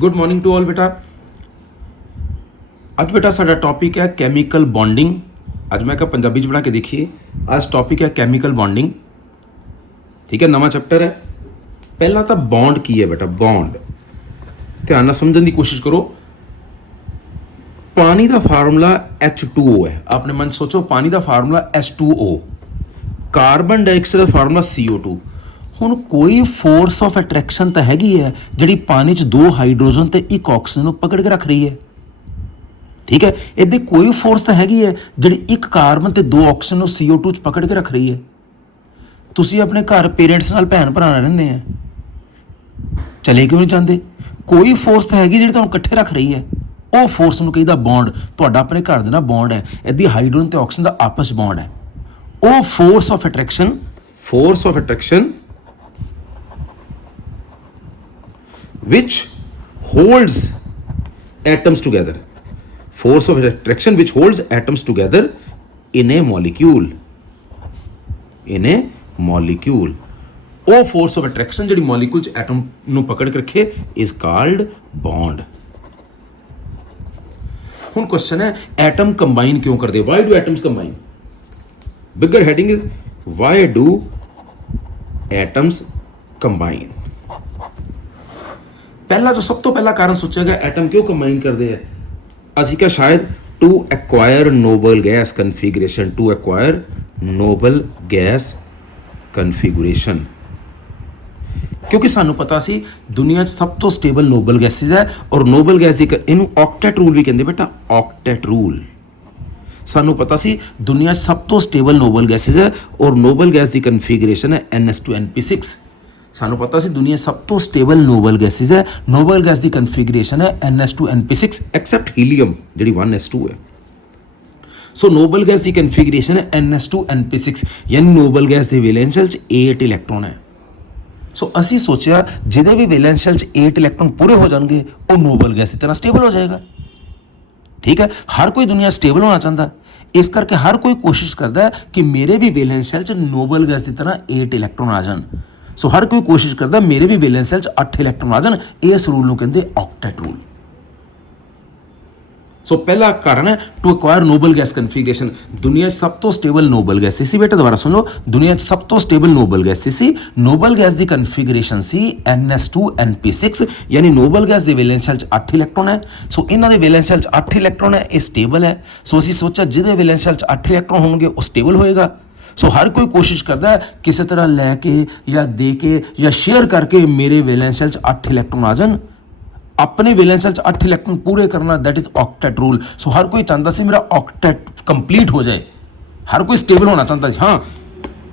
Good morning to all बेटा। ਅੱਜ बेटा साडा टॉपिक है कैमिकल बॉन्डिंग। ਅੱਜ मैं क्या पंजाबी च बना के देखिए। आज टॉपिक है कैमिकल बॉन्डिंग, ठीक है। नवा चैप्टर है। पहला तो बॉन्ड की है बेटा, बॉन्ड ध्यान नाल समझने की कोशिश करो। पानी का फार्मूला H2O है। अपने मन सोचो, पानी का फार्मूला H2O, कार्बन डाइऑक्साइड का फार्मूला CO2। ਹੁਣ कोई फोर्स ऑफ अट्रैक्शन तो हैगी है जी पानी च दो हाइड्रोजन तो एक ऑक्सीजन पकड़ के रख रही है, ठीक है। इधर कोई फोर्स तो हैगी है जी एक कार्बन तो दो ऑक्सीजन CO2 च पकड़ के रख रही है। तुसी अपने घर पेरेंट्स नाल भैन भरा रहंदे हैं, चले क्यों नहीं चाहते? कोई फोर्स तो हैगी जी तुहानूं इकट्ठे रख रही है। वो फोर्स नूं कहीदा बॉन्ड। तुहाडा अपने घर दे नाल बॉन्ड है, इहदी हाइड्रोजन तो ऑक्सीजन का आपस बॉन्ड है। वो force of attraction which holds atoms together, force of attraction which holds atoms together in a molecule, ਉਹ force of attraction ਜਿਹੜੀ molecule ਚ atom ਨੂੰ ਪਕੜ ਕੇ ਰੱਖੇ is called bond। ਹੁਣ question ਹੈ atom combine ਕਿਉਂ ਕਰਦੇ? why do atoms combine? bigger heading is why do atoms combine। पहला जो सब तो पहला कारण सोचा गया एटम क्यों कंबाइन करते हैं, असी क्या शायद to acquire noble gas configuration, क्योंकि सानू पता सी दुनिया सब तो स्टेबल नोबल गैसेज है। और नोबल गैस की इनू ऑक्टेट रूल भी कहते बेटा, ऑक्टेट रूल। सानू पता सी दुनिया सब तो स्टेबल नोबल गैसेज है और नोबल गैस की कन्फिगरेशन है NH2NP6। सानू पता सी दुनिया सब तो स्टेबल नोबल गैसेज है, नोबल गैस की कन्फिगरेशन है NH2NP6 एक्सेप्ट हीलियम जी 1s2 है। सो नोबल गैस की कन्फिगरेशन है NH2NP6, यानी नोबल गैस के वैलेंस शेल च 8 इलैक्ट्रॉन है। सो असी सोचा जिदे भी वैलेंस शेल च 8 इलैक्ट्रॉन पूरे हो जाएंगे वो नोबल गैस की तरह स्टेबल हो जाएगा, ठीक है। हर कोई दुनिया स्टेबल होना चाहता, इस करके हर कोई कोशिश करता है कि मेरे भी वैलेंस शेल च नोबल गैस की तरह 8 इलैक्ट्रॉन आ जान। सो हर कोई कोशिश करता मेरे भी वैलेंस शेल च 8 इलैक्ट्रॉन आ जान। इस रूल नूं कहंदे ऑक्टेट रूल। सो पहला कारण है to acquire noble gas configuration. दुनिया सब तो स्टेबल नोबल गैस सी बेटा, दोबारा सुन लो, दुनिया सब तो stable noble gas C. Noble gas की कन्फिगरेशन सी NH2NP6, यानी नोबल गैस के वैलेंस शेल च 8 इलैक्ट्रॉन है। सो इन्हां दे वैलेंस शेल च 8 इलैक्ट्रॉन है, ये स्टेबल है। सो असीं सोचा जिहदे वैलेंस शेल च 8 इलैक्ट्रॉन होंगे वो स्टेबल होएगा। सो हर कोई कोशिश करता है किसी तरह लैके या दे के या शेयर करके मेरे वैलेंस शेल च 8 इलैक्ट्रॉन आ जान, अपने वैलेंस शेल च 8 इलैक्ट्रॉन पूरे करना, दैट इज ऑक्टेट रूल। सो हर कोई चाहता सी मेरा ऑक्टेट कंप्लीट हो जाए, हर कोई स्टेबल होना चाहता है। हाँ,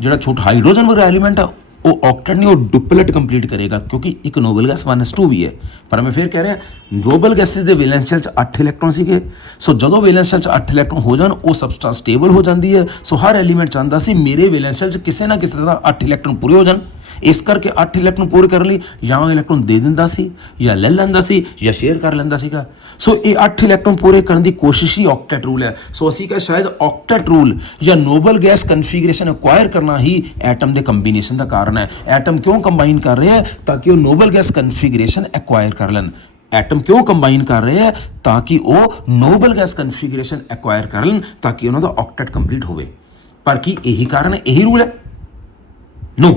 जो छोटा हाइड्रोजन वगैरह एलिमेंट है वो ऑक्टेट नहीं, वो डुप्लेट कंप्लीट करेगा, क्योंकि एक नोबल गैस 1s2 भी है। पर मैं फिर कह रहा नोबल गैसेज के वैलेंस शेल च 8 इलैक्ट्रॉन सीगे। सो जो वैलेंस शेल च 8 इलैक्ट्रॉन हो जान वो सबस्टेंस स्टेबल हो जाती है। सो हर एलीमेंट चाहता सी मेरे वैलेंस शेल च किसी ना किसी तरह 8 इलैक्ट्रॉन पूरे हो जान। इस करके 8 इलैक्ट्रॉन पूरे करने लिए या इलैक्ट्रॉन दे दिंदा सी या ले लैंदा सी या शेयर कर लैंदा सीगा। सो ये 8 इलैक्ट्रॉन पूरे करने की कोशिश ही ऑक्टेट रूल है। सो असी क्या शायद ऑक्टेट रूल या नोबल गैस कन्फिगरेशन एक्वायर करना ही एटम के कंबीनेशन का कारण है। एटम क्यों कंबाइन कर रहे हैं? ताकि वो नोबल गैस कन्फिगरेशन एक्वायर कर लें। एटम क्यों कंबाइन कर रहे हैं? ताकि वो नोबल गैस कन्फिगरेशन एक्वायर कर लें, ताकि उन्होंने ऑक्टेट कंप्लीट होवे। पर की यही कारण है, यही रूल है? नो,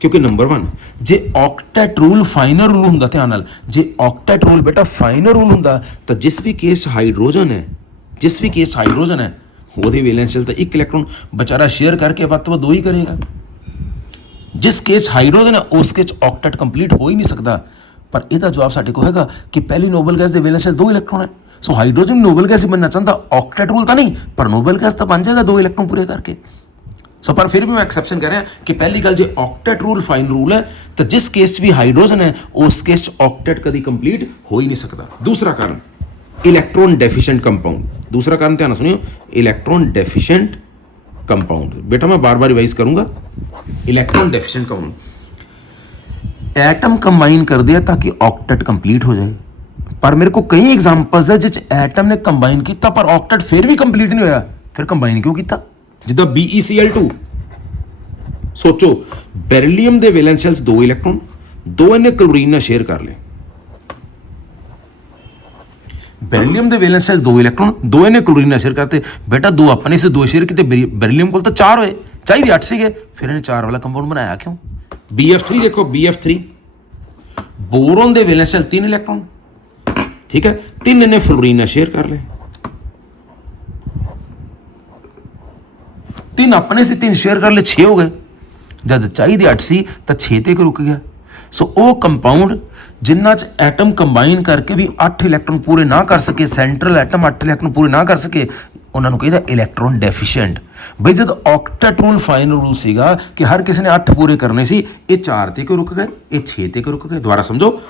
क्योंकि नंबर 1 जे ऑक्टेट रूल फाइनल रूल हुंदा, ध्यान नाल, जे ऑक्टेट रूल बेटा फाइनल रूल हुंदा तो जिस भी केस हाइड्रोजन है ਉਹਦੇ वैलेंस शेल तो 1 इलैक्ट्रॉन बेचारा शेयर करके वध तो 2 ही करेगा। जिस केस हाइड्रोजन है उस केस ऑक्टेट कंप्लीट हो ही नहीं सकता। पर इसका जवाब साढ़े को हैगा कि पहली नोबल गैस के वैलेंस शेल 2 इलैक्ट्रॉन है। सो हाइड्रोजन नोबल गैस ही बनना चाहता, ऑक्टेट रूल तो नहीं, पर नोबल गैस तो बन जाएगा 2 इलैक्ट्रॉन पूरे करके। सो पर फिर भी मैं एक्सेप्शन कर रहा कि पहली गल जो ऑक्टेट रूल फाइन रूल है तो जिस केस भी हाइड्रोजन है उस केस ऑक्टेट कभी कंप्लीट हो ही नहीं सकता। दूसरा कारण इलैक्ट्रॉन डेफिशिएंट कंपाउंड। दूसरा कारण ध्यान सुनियो, इलैक्ट्रॉन डेफिशिएंट कंपाउंड। बेटा मैं बार बार रिवाइज करूंगा, electron deficient compound atom combine कर दिया ताकि ऑक्टेट कंप्लीट हो जाए। पर मेरे को कई एग्जांपल्स है जिस एटम ने कंबाइन किया पर ऑक्टेट फिर भी कंप्लीट नहीं होया। फिर कंबाइन क्यों किया? जिदा BeCl2 सोचो, बेरिलियम के वैलेंस शेल्स 2 इलैक्ट्रॉन, 2 इन्हें क्लोरीन शेयर कर ले। ਬੈਰੀਲੀਅਮ ਦੇ ਵੈਲੈਂਸ ਸ਼ੈਲ 2 ਇਲੈਕਟ੍ਰੋਨ, 2 ਇਹਨੇ ਕਲੋਰੀਨ ਨਾਲ ਸ਼ੇਅਰ ਕਰਤੇ ਬੇਟਾ, 2 ਆਪਣੇ ਸੇ 2 ਸ਼ੇਅਰ ਕੀਤੇ, ਬੈਰੀਲੀਅਮ ਕੋਲ ਤਾਂ 4 ਹੋਏ, ਚਾਹੀਦੇ 8 ਸੀਗੇ, ਫਿਰ ਇਹਨੇ 4 ਵਾਲਾ ਕੰਪਾਊਂਡ ਬਣਾਇਆ ਕਿਉਂ? BF3 ਦੇਖੋ, BF3 ਬੋਰੋਨ ਦੇ ਵੈਲੈਂਸ ਸ਼ੈਲ 3 ਇਲੈਕਟ੍ਰੋਨ, ਠੀਕ ਹੈ, 3 ਇਹਨੇ ਫਲੋਰੀਨ ਨਾਲ ਸ਼ੇਅਰ ਕਰ ਲਏ, 3 ਆਪਣੇ ਸੇ 3 ਸ਼ੇਅਰ ਕਰ ਲਏ, 6 ਹੋ ਗਏ, ਜਦ ਚਾਹੀਦੇ 8 ਸੀ ਤਾਂ 6 ਤੇ ਰੁਕ ਗਿਆ। ਸੋ ਉਹ ਕੰਪਾਊਂਡ ਜਿਨ੍ਹਾਂ 'ਚ ਐਟਮ ਕੰਬਾਈਨ ਕਰਕੇ ਵੀ 8 ਇਲੈਕਟ੍ਰੋਨ ਪੂਰੇ ਨਾ ਕਰ ਸਕੇ, ਸੈਂਟਰਲ ਐਟਮ 8 ਇਲੈਕਟ੍ਰੋਨ ਪੂਰੇ ਨਾ ਕਰ ਸਕੇ, ਉਹਨਾਂ ਨੂੰ ਕਹਿੰਦਾ ਇਲੈਕਟ੍ਰੋਨ ਡੈਫੀਸ਼ੀਐਂਟ। ਬਈ ਜਦ ਆਕਟੇਟ ਰੂਲ ਫਾਈਨਲ ਰੂਲ ਸੀਗਾ ਕਿ ਹਰ ਕਿਸੇ ਨੇ 8 ਪੂਰੇ ਕਰਨੇ ਸੀ, ਇਹ 4 ਤੇ ਕਿਉਂ ਰੁਕ ਗਏ, ਇਹ 6 ਤੇ ਕਿਉਂ ਰੁਕ ਗਏ? ਦੁਬਾਰਾ ਸਮਝੋ,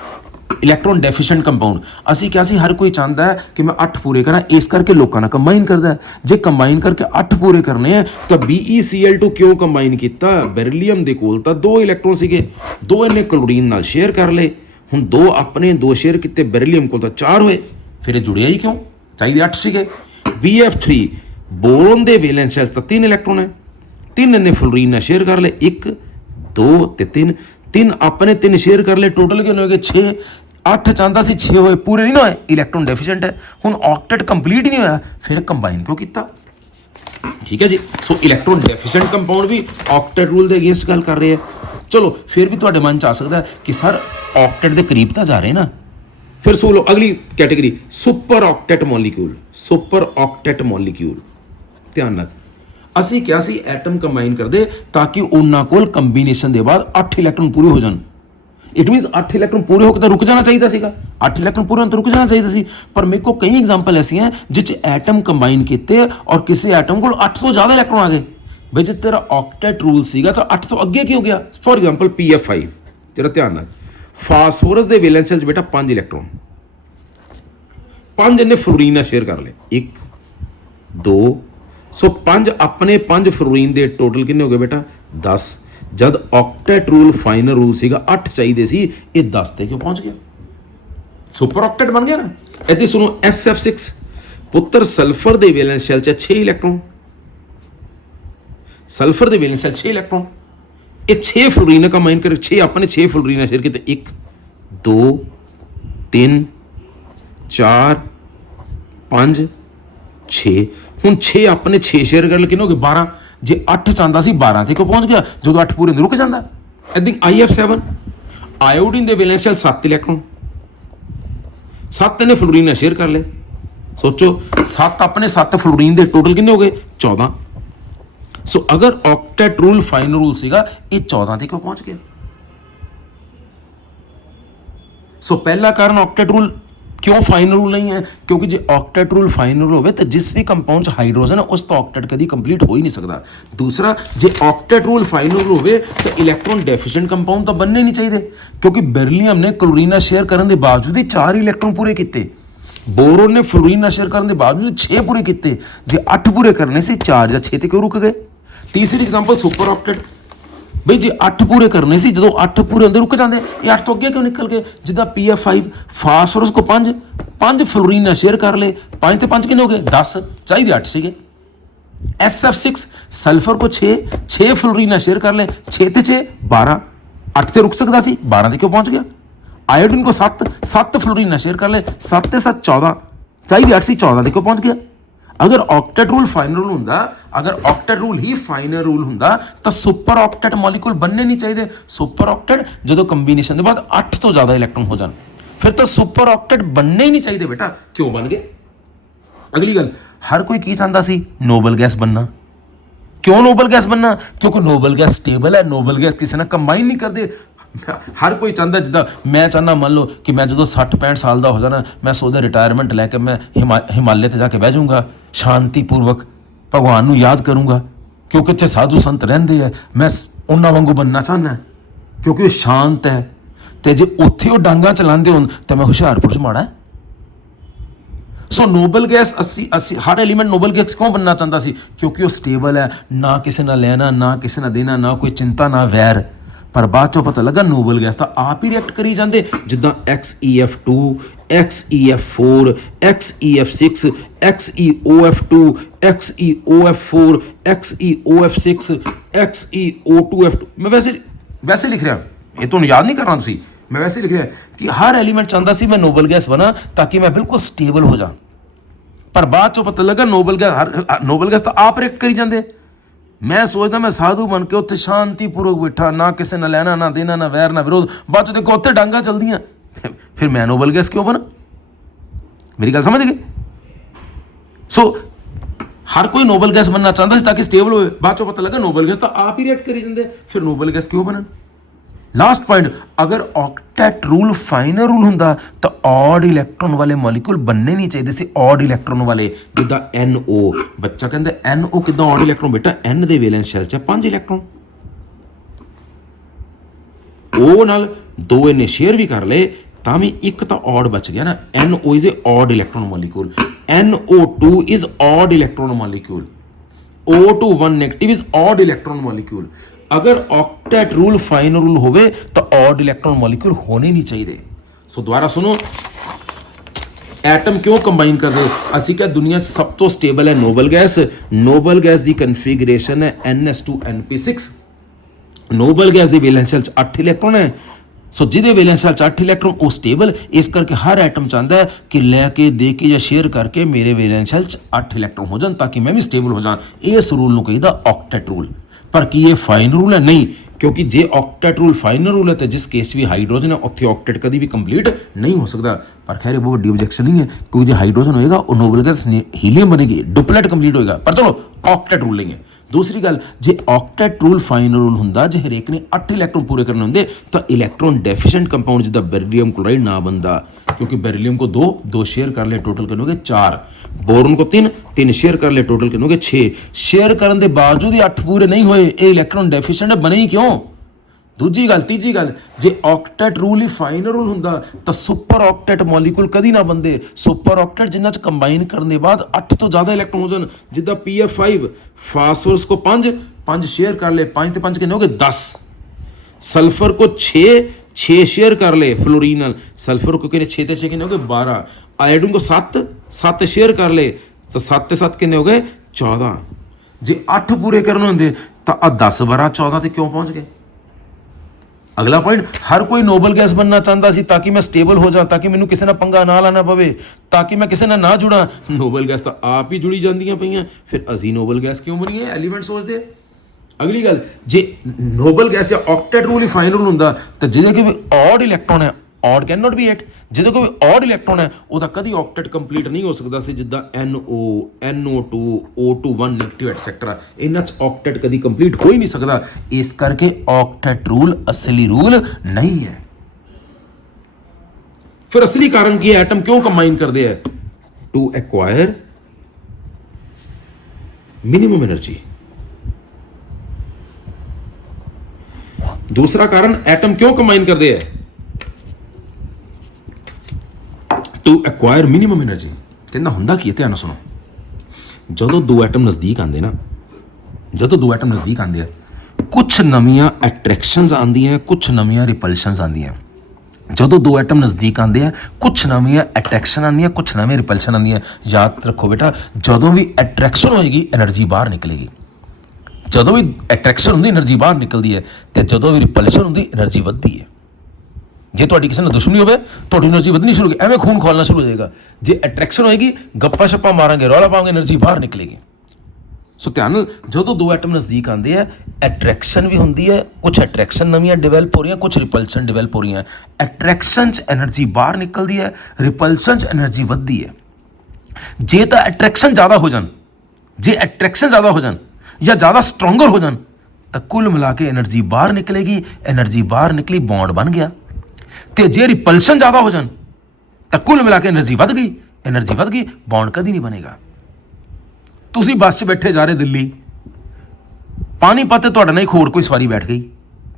ਇਲੈਕਟ੍ਰੋਨ ਡੈਫੀਸ਼ੀਐਂਟ ਕੰਪਾਊਂਡ ਅਸੀਂ ਕਿਹਾ ਸੀ ਹਰ ਕੋਈ ਚਾਹੁੰਦਾ ਹੈ ਕਿ ਮੈਂ 8 ਪੂਰੇ ਕਰਾਂ, ਇਸ ਕਰਕੇ ਲੋਕਾਂ ਨਾਲ ਕੰਬਾਈਨ ਕਰਦਾ। ਜੇ ਕੰਬਾਈਨ ਕਰਕੇ 8 ਪੂਰੇ ਕਰਨੇ ਆ ਤਾਂ BeCl2 ਕਿਉਂ ਕੰਬਾਈਨ ਕੀਤਾ? ਬੈਰੀਲੀਅਮ ਦੇ ਕੋਲ ਤਾਂ 2 ਇਲੈਕਟ੍ਰੋਨ ਸੀਗੇ, 2 ਇਹਨੇ ਕਲੋਰੀਨ ਨਾਲ ਸ਼ੇਅਰ ਕਰ ਲਏ, ਹੁਣ 2 ਆਪਣੇ 2 ਸ਼ੇਅਰ ਕੀਤੇ, ਬੈਰੀਲੀਅਮ ਕੋਲ ਤਾਂ 4 ਹੋਏ, ਫਿਰ ਇਹ ਜੁੜਿਆ ਹੀ ਕਿਉਂ? ਚਾਹੀਦੇ 8 ਸੀਗੇ। BF3 ਬੋਰੋਨ ਦੇ ਵੈਲੈਂਸ ਸ਼ੈਲ ਤਾਂ 3 ਇਲੈਕਟ੍ਰੋਨ ਹੈ, 3 ਇਹਨੇ ਫਲੋਰੀਨ ਨਾਲ ਸ਼ੇਅਰ ਕਰ ਲਏ, 1 2 ਤੇ 3, 3 ਆਪਣੇ 3 ਸ਼ੇਅਰ ਕਰ ਲਏ, ਟੋਟਲ ਕਿੰਨੇ ਹੋ ਗਏ? 6। 8 ਚਾਹੁੰਦਾ ਸੀ, 6 ਹੋਏ, ਪੂਰੇ ਨਹੀਂ ਹੋਏ, ਇਲੈਕਟ੍ਰੋਨ ਡੈਫੀਸ਼ੀਐਂਟ ਹੈ। ਹੁਣ ਆਕਟੇਟ ਕੰਪਲੀਟ ਨਹੀਂ ਹੋਇਆ, ਫਿਰ ਕੰਬਾਈਨ ਕਿਉਂ ਕੀਤਾ? ਠੀਕ ਹੈ ਜੀ। ਸੋ ਇਲੈਕਟ੍ਰੋਨ ਡੈਫੀਸ਼ੀਐਂਟ ਕੰਪਾਊਂਡ ਵੀ ਆਕਟੇਟ ਰੂਲ ਦੇ ਅਗੇਂਸਟ ਗੱਲ ਕਰ ਰਹੇ ਆ। ਚਲੋ ਫਿਰ ਵੀ ਤੁਹਾਡੇ ਮਨ 'ਚ ਆ ਸਕਦਾ ਕਿ ਸਰ ਆਕਟੇਟ ਦੇ ਕਰੀਬ ਤਾਂ ਜਾ ਰਹੇ ਨਾ, ਫਿਰ ਸੋ ਲੋ ਅਗਲੀ category super octet molecule. Super octet molecule ਧਿਆਨ ਨਾਲ ਅਸੀਂ ਕਿਹਾ ਸੀ ਐਟਮ ਕੰਬਾਈਨ ਕਰਦੇ ਤਾਂ ਕਿ ਉਹਨਾਂ ਕੋਲ ਕੰਬੀਨੇਸ਼ਨ ਦੇ ਬਾਅਦ 8 ਇਲੈਕਟ੍ਰੋਨ ਪੂਰੇ ਹੋ ਜਾਣ। ਇਟ ਮੀਨਸ 8 ਇਲੈਕਟ੍ਰੋਨ ਪੂਰੇ ਹੋ ਕੇ ਤਾਂ ਰੁਕ ਜਾਣਾ ਚਾਹੀਦਾ ਸੀਗਾ, 8 ਇਲੈਕਟ੍ਰੋਨ ਪੂਰੇ ਹੋਣ ਤਾਂ ਰੁਕ ਜਾਣਾ ਚਾਹੀਦਾ ਸੀ। ਪਰ ਮੇਰੇ ਕੋਲ ਕਈ ਐਗਜ਼ਾਮਪਲ ਐਸੀਆਂ ਜਿਹ 'ਚ ਐਟਮ ਕੰਬਾਈਨ ਕੀਤੇ ਔਰ ਕਿਸੇ ਐਟਮ ਕੋਲ 8 ਤੋਂ ਜ਼ਿਆਦਾ ਇਲੈਕਟ੍ਰੋਨ ਆ ਗਏ। ਬਈ ਜੇ ਤੇਰਾ ਆਕਟੇਟ ਰੂਲ ਸੀਗਾ ਤਾਂ 8 ਤੋਂ ਅੱਗੇ ਕੀ ਹੋ ਗਿਆ? ਫੋਰ ਐਗਜ਼ਾਮਪਲ PF5 ਤੇਰਾ ਧਿਆਨ ਨਾਲ, ਫਾਸਫੋਰਸ ਦੇ ਵੈਲੈਂਸ ਸ਼ੈਲ 'ਚ ਬੇਟਾ 5 ਇਲੈਕਟ੍ਰੋਨ, 5 ਇਹਨੇ ਫਲੋਰੀਨ ਨਾਲ ਸ਼ੇਅਰ ਕਰ ਲਏ, 1 2, ਸੋ 5 ਆਪਣੇ 5 ਫਲੋਰੀਨ ਦੇ ਟੋਟਲ ਕਿੰਨੇ ਹੋ ਗਏ ਬੇਟਾ? 10। ਜਦ ਆਕਟੇਟ ਰੂਲ ਫਾਈਨਲ ਰੂਲ ਸੀਗਾ 8 ਚਾਹੀਦੇ ਸੀ, ਇਹ 10 ਤੇ ਕਿਉਂ ਪਹੁੰਚ ਗਿਆ? ਸੁਪਰ ਆਕਟੇਟ ਬਣ ਗਿਆ ਨਾ। ਇੱਥੇ ਸੁਣੋ, SF6 ਪੁੱਤਰ ਸਲਫਰ ਦੇ ਵੈਲੈਂਸ ਸ਼ੈਲ 'ਚ 6 ਇਲੈਕਟ੍ਰੋਨ, ਸਲਫਰ ਦੇ ਵੈਲੈਂਸ ਸ਼ੈਲ 6 ਇਲੈਕਟ੍ਰੋਨ, ਇਹ 6 ਫਲੋਰੀਨ ਨਾਲ ਕੰਬਾਈਨ ਕਰ, 6 ਆਪਣੇ 6 ਫਲੋਰੀਨ ਨਾਲ ਸ਼ੇਅਰ ਕੀਤੇ, 1 2 3 4 5 6। ਹੁਣ 6 ਆਪਣੇ 6 ਸ਼ੇਅਰ ਕਰ ਲਏ, ਕਿੰਨੇ ਹੋ ਗਏ? 12। ਜੇ 8 ਚਾਹੁੰਦਾ ਸੀ 12 ਤੇ ਕਿਉਂ ਪਹੁੰਚ ਗਿਆ? ਜਦੋਂ 8 ਪੂਰੇ ਰੁਕ ਜਾਂਦਾ। ਇੱਦਾਂ IF7 ਆਇਓਡੀਨ ਦੇ ਵੈਲੈਂਸ ਸ਼ੈਲ 7 ਇਲੈਕਟ੍ਰੋਨ, 7 ਇਹਨੇ ਫਲੋਰੀਨ ਨਾਲ ਸ਼ੇਅਰ ਕਰ ਲਏ। ਸੋਚੋ 7 ਆਪਣੇ 7 ਫਲੋਰੀਨ ਦੇ ਟੋਟਲ ਕਿੰਨੇ ਹੋ ਗਏ? 14। ਸੋ ਅਗਰ ਆਕਟੇਟ ਰੂਲ ਫਾਈਨਲ ਰੂਲ ਸੀਗਾ, ਇਹ 14 ਤੇ ਕਿਉਂ ਪਹੁੰਚ ਗਿਆ? ਸੋ ਪਹਿਲਾ ਕਾਰਨ ਆਕਟੇਟ ਰੂਲ क्यों फाइनल रूल नहीं है? क्योंकि जो ऑक्टेट रूल फाइनल रूल हो तो जिस भी कंपाउंड हाइड्रोजन है उस तो ऑक्टेट कभी कंप्लीट हो ही नहीं सकता। दूसरा, जो ऑक्टेट रूल फाइनल रूल हो तो इलैक्ट्रॉन डेफिशिएंट कंपाउंड तो बनने नहीं चाहिए, क्योंकि बेरिलियम ने क्लोरीन शेयर करने के बावजूद ही 4 इलैक्ट्रॉन पूरे किए, बोरोन ने फ्लोरीन शेयर करने के बावजूद 6 पूरे किए, जो 8 पूरे करने से 4 या 6 क्यों रुक गए? तीसरी एग्जाम्पल सुपर ऑक्टेट। बई जे 8 पूरे करने से जो 8 पूरे होंगे रुक जाते, ये 8 तो अगे क्यों निकल गए? जिदा PF5 फास्फोरस को 5 फ्लोरीन ने शेयर कर ले, 5 तो 5 कितने हो गए? 10, चाहिए 8 से। SF6 सल्फर को 6 फ्लोरीन ने शेयर कर ले, 6 तो 6 12, 8 तो रुक सकता सी, 12 तो क्यों पहुंच गया? आयोडीन को 7 फ्लोरीन ने शेयर कर ले, 7 तो 7 14, चाहिए 8 सी, 14 तो क्यों पहुंच गया? अगर ऑक्टेट रूल फाइनल रूल होंदा, अगर ऑक्टेट रूल ही फाइनल रूल होंदा तो सुपर ऑक्टेट मॉलिक्यूल बनने नहीं चाहिए। सुपर ऑक्टेट जो कंबीनेशन के बाद 8 तो ज़्यादा इलैक्ट्रॉन हो जाए, फिर तो सुपर ऑक्टेट बनने ही नहीं चाहिए बेटा। क्यों बन गए? अगली गल, हर कोई की चाहता सी? नोबल गैस बनना। क्यों नोबल गैस बनना? क्योंकि नोबल गैस स्टेबल है, नोबल गैस किसी ने कंबाइन नहीं करते। हर कोई चाहता, जिदा मैं चाहना मान लो कि मैं जो 60-65 साल का हो जाना, मैं सोचदा रिटायरमेंट लैके मैं हिमालय से जाके बह जाऊँगा, शांतिपूर्वक भगवान नूं याद करूँगा, क्योंकि इत्थे साधु संत रहिंदे है, मैं उन्हां वांगू बनना चाहना क्योंकि वो शांत है। तो जे उत्थे वो डांगा चलाते हो तो मैं हुशियारपुर च माड़ा है। सो नोबल गैस अस्सी हर एलीमेंट नोबल गैस क्यों बनना चाहता सी? क्योंकि वो स्टेबल है, ना किसी ना लेना, ना किसी ना देना, ना कोई चिंता ना वैर। पर बाद चो पता लगा नोबल गैस तो आप ही रिएक्ट करी जाते, जिदा XeF2 XeF4 XeF6 XeOF2 XeOF4 XeOF6 XeO2F2। मैं वैसे लिख रहा, ये तो याद नहीं करना तुसी, मैं वैसे लिख रहा कि हर एलीमेंट चाहता सी मैं नोबल गैस बना ताकि मैं बिल्कुल स्टेबल हो जा, पर बाद चो पता लगा नोबल गैस तो आप रिएक्ट करी जाते। मैं सोचदा मैं साधु बन के उत्थे शांतिपूर्वक बैठा, ना किसी ने लैना ना देना, ना वैर ना विरोध, बाद चो देखो उत्थे डांगा चलदियां, फिर मैं नोबल गैस क्यों बना? मेरी गल समझ गए? सो हर कोई नोबल गैस बनना चाहता है ताकि स्टेबल हो, बाद चो पता लगा नोबल गैस तो आप ही रिएक्ट करी जाते, फिर नोबल गैस क्यों बनन? लास्ट पॉइंट, अगर ऑक्टेट रूल फाइनल रूल हुंदा तो ऑड इलैक्ट्रॉन वाले मॉलिक्यूल बनने नहीं चाहिए सी, ऑड इलैक्ट्रॉन वाले, जिद्दां NO। बच्चा कहता NO किद्दां ऑड इलैक्ट्रॉन? बेटा N दे वैलेंस शैल च 5 इलैक्ट्रॉन, O नाल 2 इन्हें शेयर भी कर ले तां भी एक तो ऑड बच गया ना। NO is a odd electron molecule, NO2 is odd electron molecule, O21 negative is odd electron molecule. अगर ऑक्टेट रूल फाइनल रूल होवे तो ऑड इलैक्ट्रॉन मॉलिक्यूल होने नहीं चाहिए। सो दोबारा सुनो, एटम क्यों कंबाइन करते? असी क्या दुनिया सब तो स्टेबल है नोबल गैस। नोबल गैस की कन्फिगरेशन है NS2NP6। नोबल गैस की वैलेंस शैल 8 इलैक्ट्रॉन है। सो जिहदे वैलेंस शैल 8 इलैक्ट्रॉन वो स्टेबल, इस करके हर एटम चाहता है कि लैके दे के या शेयर करके मेरे वैलेंस शैल 8 इलैक्ट्रॉन हो जाए ताकि मैं भी स्टेबल हो जाऊँ। इस रूल को कहीदा ऑक्टेट रूल। पर कि ये फाइन रूल है? नहीं, क्योंकि जे ऑक्टेट रूल फाइनल रूल है तो जिस केस भी हाइड्रोजन है उत्थे ऑक्टेट कभी भी कंप्लीट नहीं हो सकता। पर खैर बहुत बड़ी ऑब्जेक्शन नहीं है, क्योंकि जो हाइड्रोजन होएगा वो नोबल गैस हीलियम बनेगी, डुप्लेट कंप्लीट होएगा। पर चलो ऑक्टेट रूल नहीं है। दूसरी गल, जे ऑक्टेट रूल फाइनल रूल हुंदा, जे हरेक ने 8 इलैक्ट्रॉन पूरे करने होंगे तो इलैक्ट्रॉन डेफिशिएंट कंपाउंड जिद्दां बेरिलियम क्लोराइड ना बनता, क्योंकि बेरिलियम को दो शेयर कर ले टोटल कितने हो गए 4, बोरोन को 3 शेयर कर ले टोटल कितने हो गए 6। शेयर करने के बावजूद ही 8 पूरे नहीं होए, ये इलैक्ट्रॉन डेफिशिएंट बने ही क्यों? दूजी गल, तीजी गल, जे ऑक्टेट रूल ही फाइनल रूल हुंदा तो सुपर ऑक्टेट मॉलिक्यूल कदी ना बनते। सुपर ऑक्टेट जिन्हां च कंबाइन करने के बाद 8 तो ज़्यादा इलैक्ट्रॉन हो जाए, जिद्दां PF5 फास्फोरस को 5 शेयर कर ले, 5 ते 5 कितने हो गए 10। सल्फर को 6 शेयर कर ले फ्लोरीन नाल, सल्फर को कितने 6 ते 6 कितने हो गए 12। आयोडीन को 7 शेयर कर ले तो 7 ते 7 कितने हो गए 14। जे 8 पूरे करने होंगे तो 10 12 14 ते क्यों पहुँच गए? अगला पॉइंट, हर कोई नोबल गैस बनना चाहता सी ताकि मैं स्टेबल हो जाऊँ, ताकि मैनू किसी ने पंगा ना लाना पवे, ताकि मैं किसी ने ना जुड़ा। नोबल गैस तो आप ही जुड़ी जांदियां पईयां, फिर असी नोबल गैस क्यों बनीए? एलीमेंट सोचते। अगली गल, जे नोबल गैस या ऑक्टेट रूल ही फाइनल रूल हुंदा तो जिहदे के भी ऑड इलैक्ट्रॉन है, ऑड कैन नॉट बी 8, जिहदे कोई ऑड इलैक्ट्रॉन है वह कभी ऑक्टेट कंप्लीट नहीं हो सकता सी, जिद्दां NO, NO2, O21 negative etcetera, इन्हां च ऑक्टेट कभी कंप्लीट हो ही नहीं सकता। इस करके ऑक्टेट रूल असली रूल नहीं है। फिर असली कारण की है, एटम क्यों कंबाइन करते हैं? To acquire minimum energy. दूसरा कारण, एटम क्यों कंबाइन करते हैं? To acquire minimum energy. कहना हुंदा की है, ध्यान सुनो, जदों 2 एटम नज़दीक आते ना, जदों 2 एटम नज़दीक आते हैं, कुछ नवीं अट्रैक्शनस आंदियां, कुछ नवीं रिपल्शनस आंदियां। जदों 2 एटम नज़दीक आते हैं कुछ नवीं अट्रैक्शन आंदियां, कुछ नवीं रिपल्शन आंदियां। याद रखो बेटा, जदों भी अट्रैक्शन होएगी एनर्जी बाहर निकलेगी, जदों भी अट्रैक्शन होंदी एनर्जी बाहर निकलती है, तो जदों भी रिपल्शन होंदी एनर्जी बढ़ती है। जे तुहाडी किसी ने दुश्मनी होवे तुहाडी एनर्जी ਵਧਣੀ शुरू होगी, एवं खून खोलना शुरू हो जाएगा। जे अट्रैक्शन होएगी गप्पा शप्पा मारांगे, रौला पाओगे, एनर्जी बाहर निकलेगी। सो ध्यान नाल, जदों 2 एटम नज़दीक आते हैं अट्रैक्शन भी होंदी है, कुछ अट्रैक्शन नवीं डिवेलप हो रही हैं, कुछ रिपल्शन डिवेलप हो रही हैं। अट्रैक्शन च एनर्जी बाहर निकलती है, रिपल्शन च एनर्जी बढ़ती है। जे तो अट्रैक्शन ज़्यादा हो जान, जे अट्रैक्शन ज़्यादा हो जान या ज़्यादा स्ट्रोंगर हो जान तो कुल मिला के एनर्जी बाहर निकलेगी। एनर्जी बाहर निकली, बॉन्ड बन गया। तो जे रिपल्शन ज़्यादा हो जाए तो कुल मिला के एनर्जी बढ़ गई, एनर्जी बढ़ गई, बॉन्ड कभी नहीं बनेगा। तुसी बस च बैठे जा रहे दिल्ली, पानीपत तुहाडे नाल एक होर कोई सवारी बैठ गई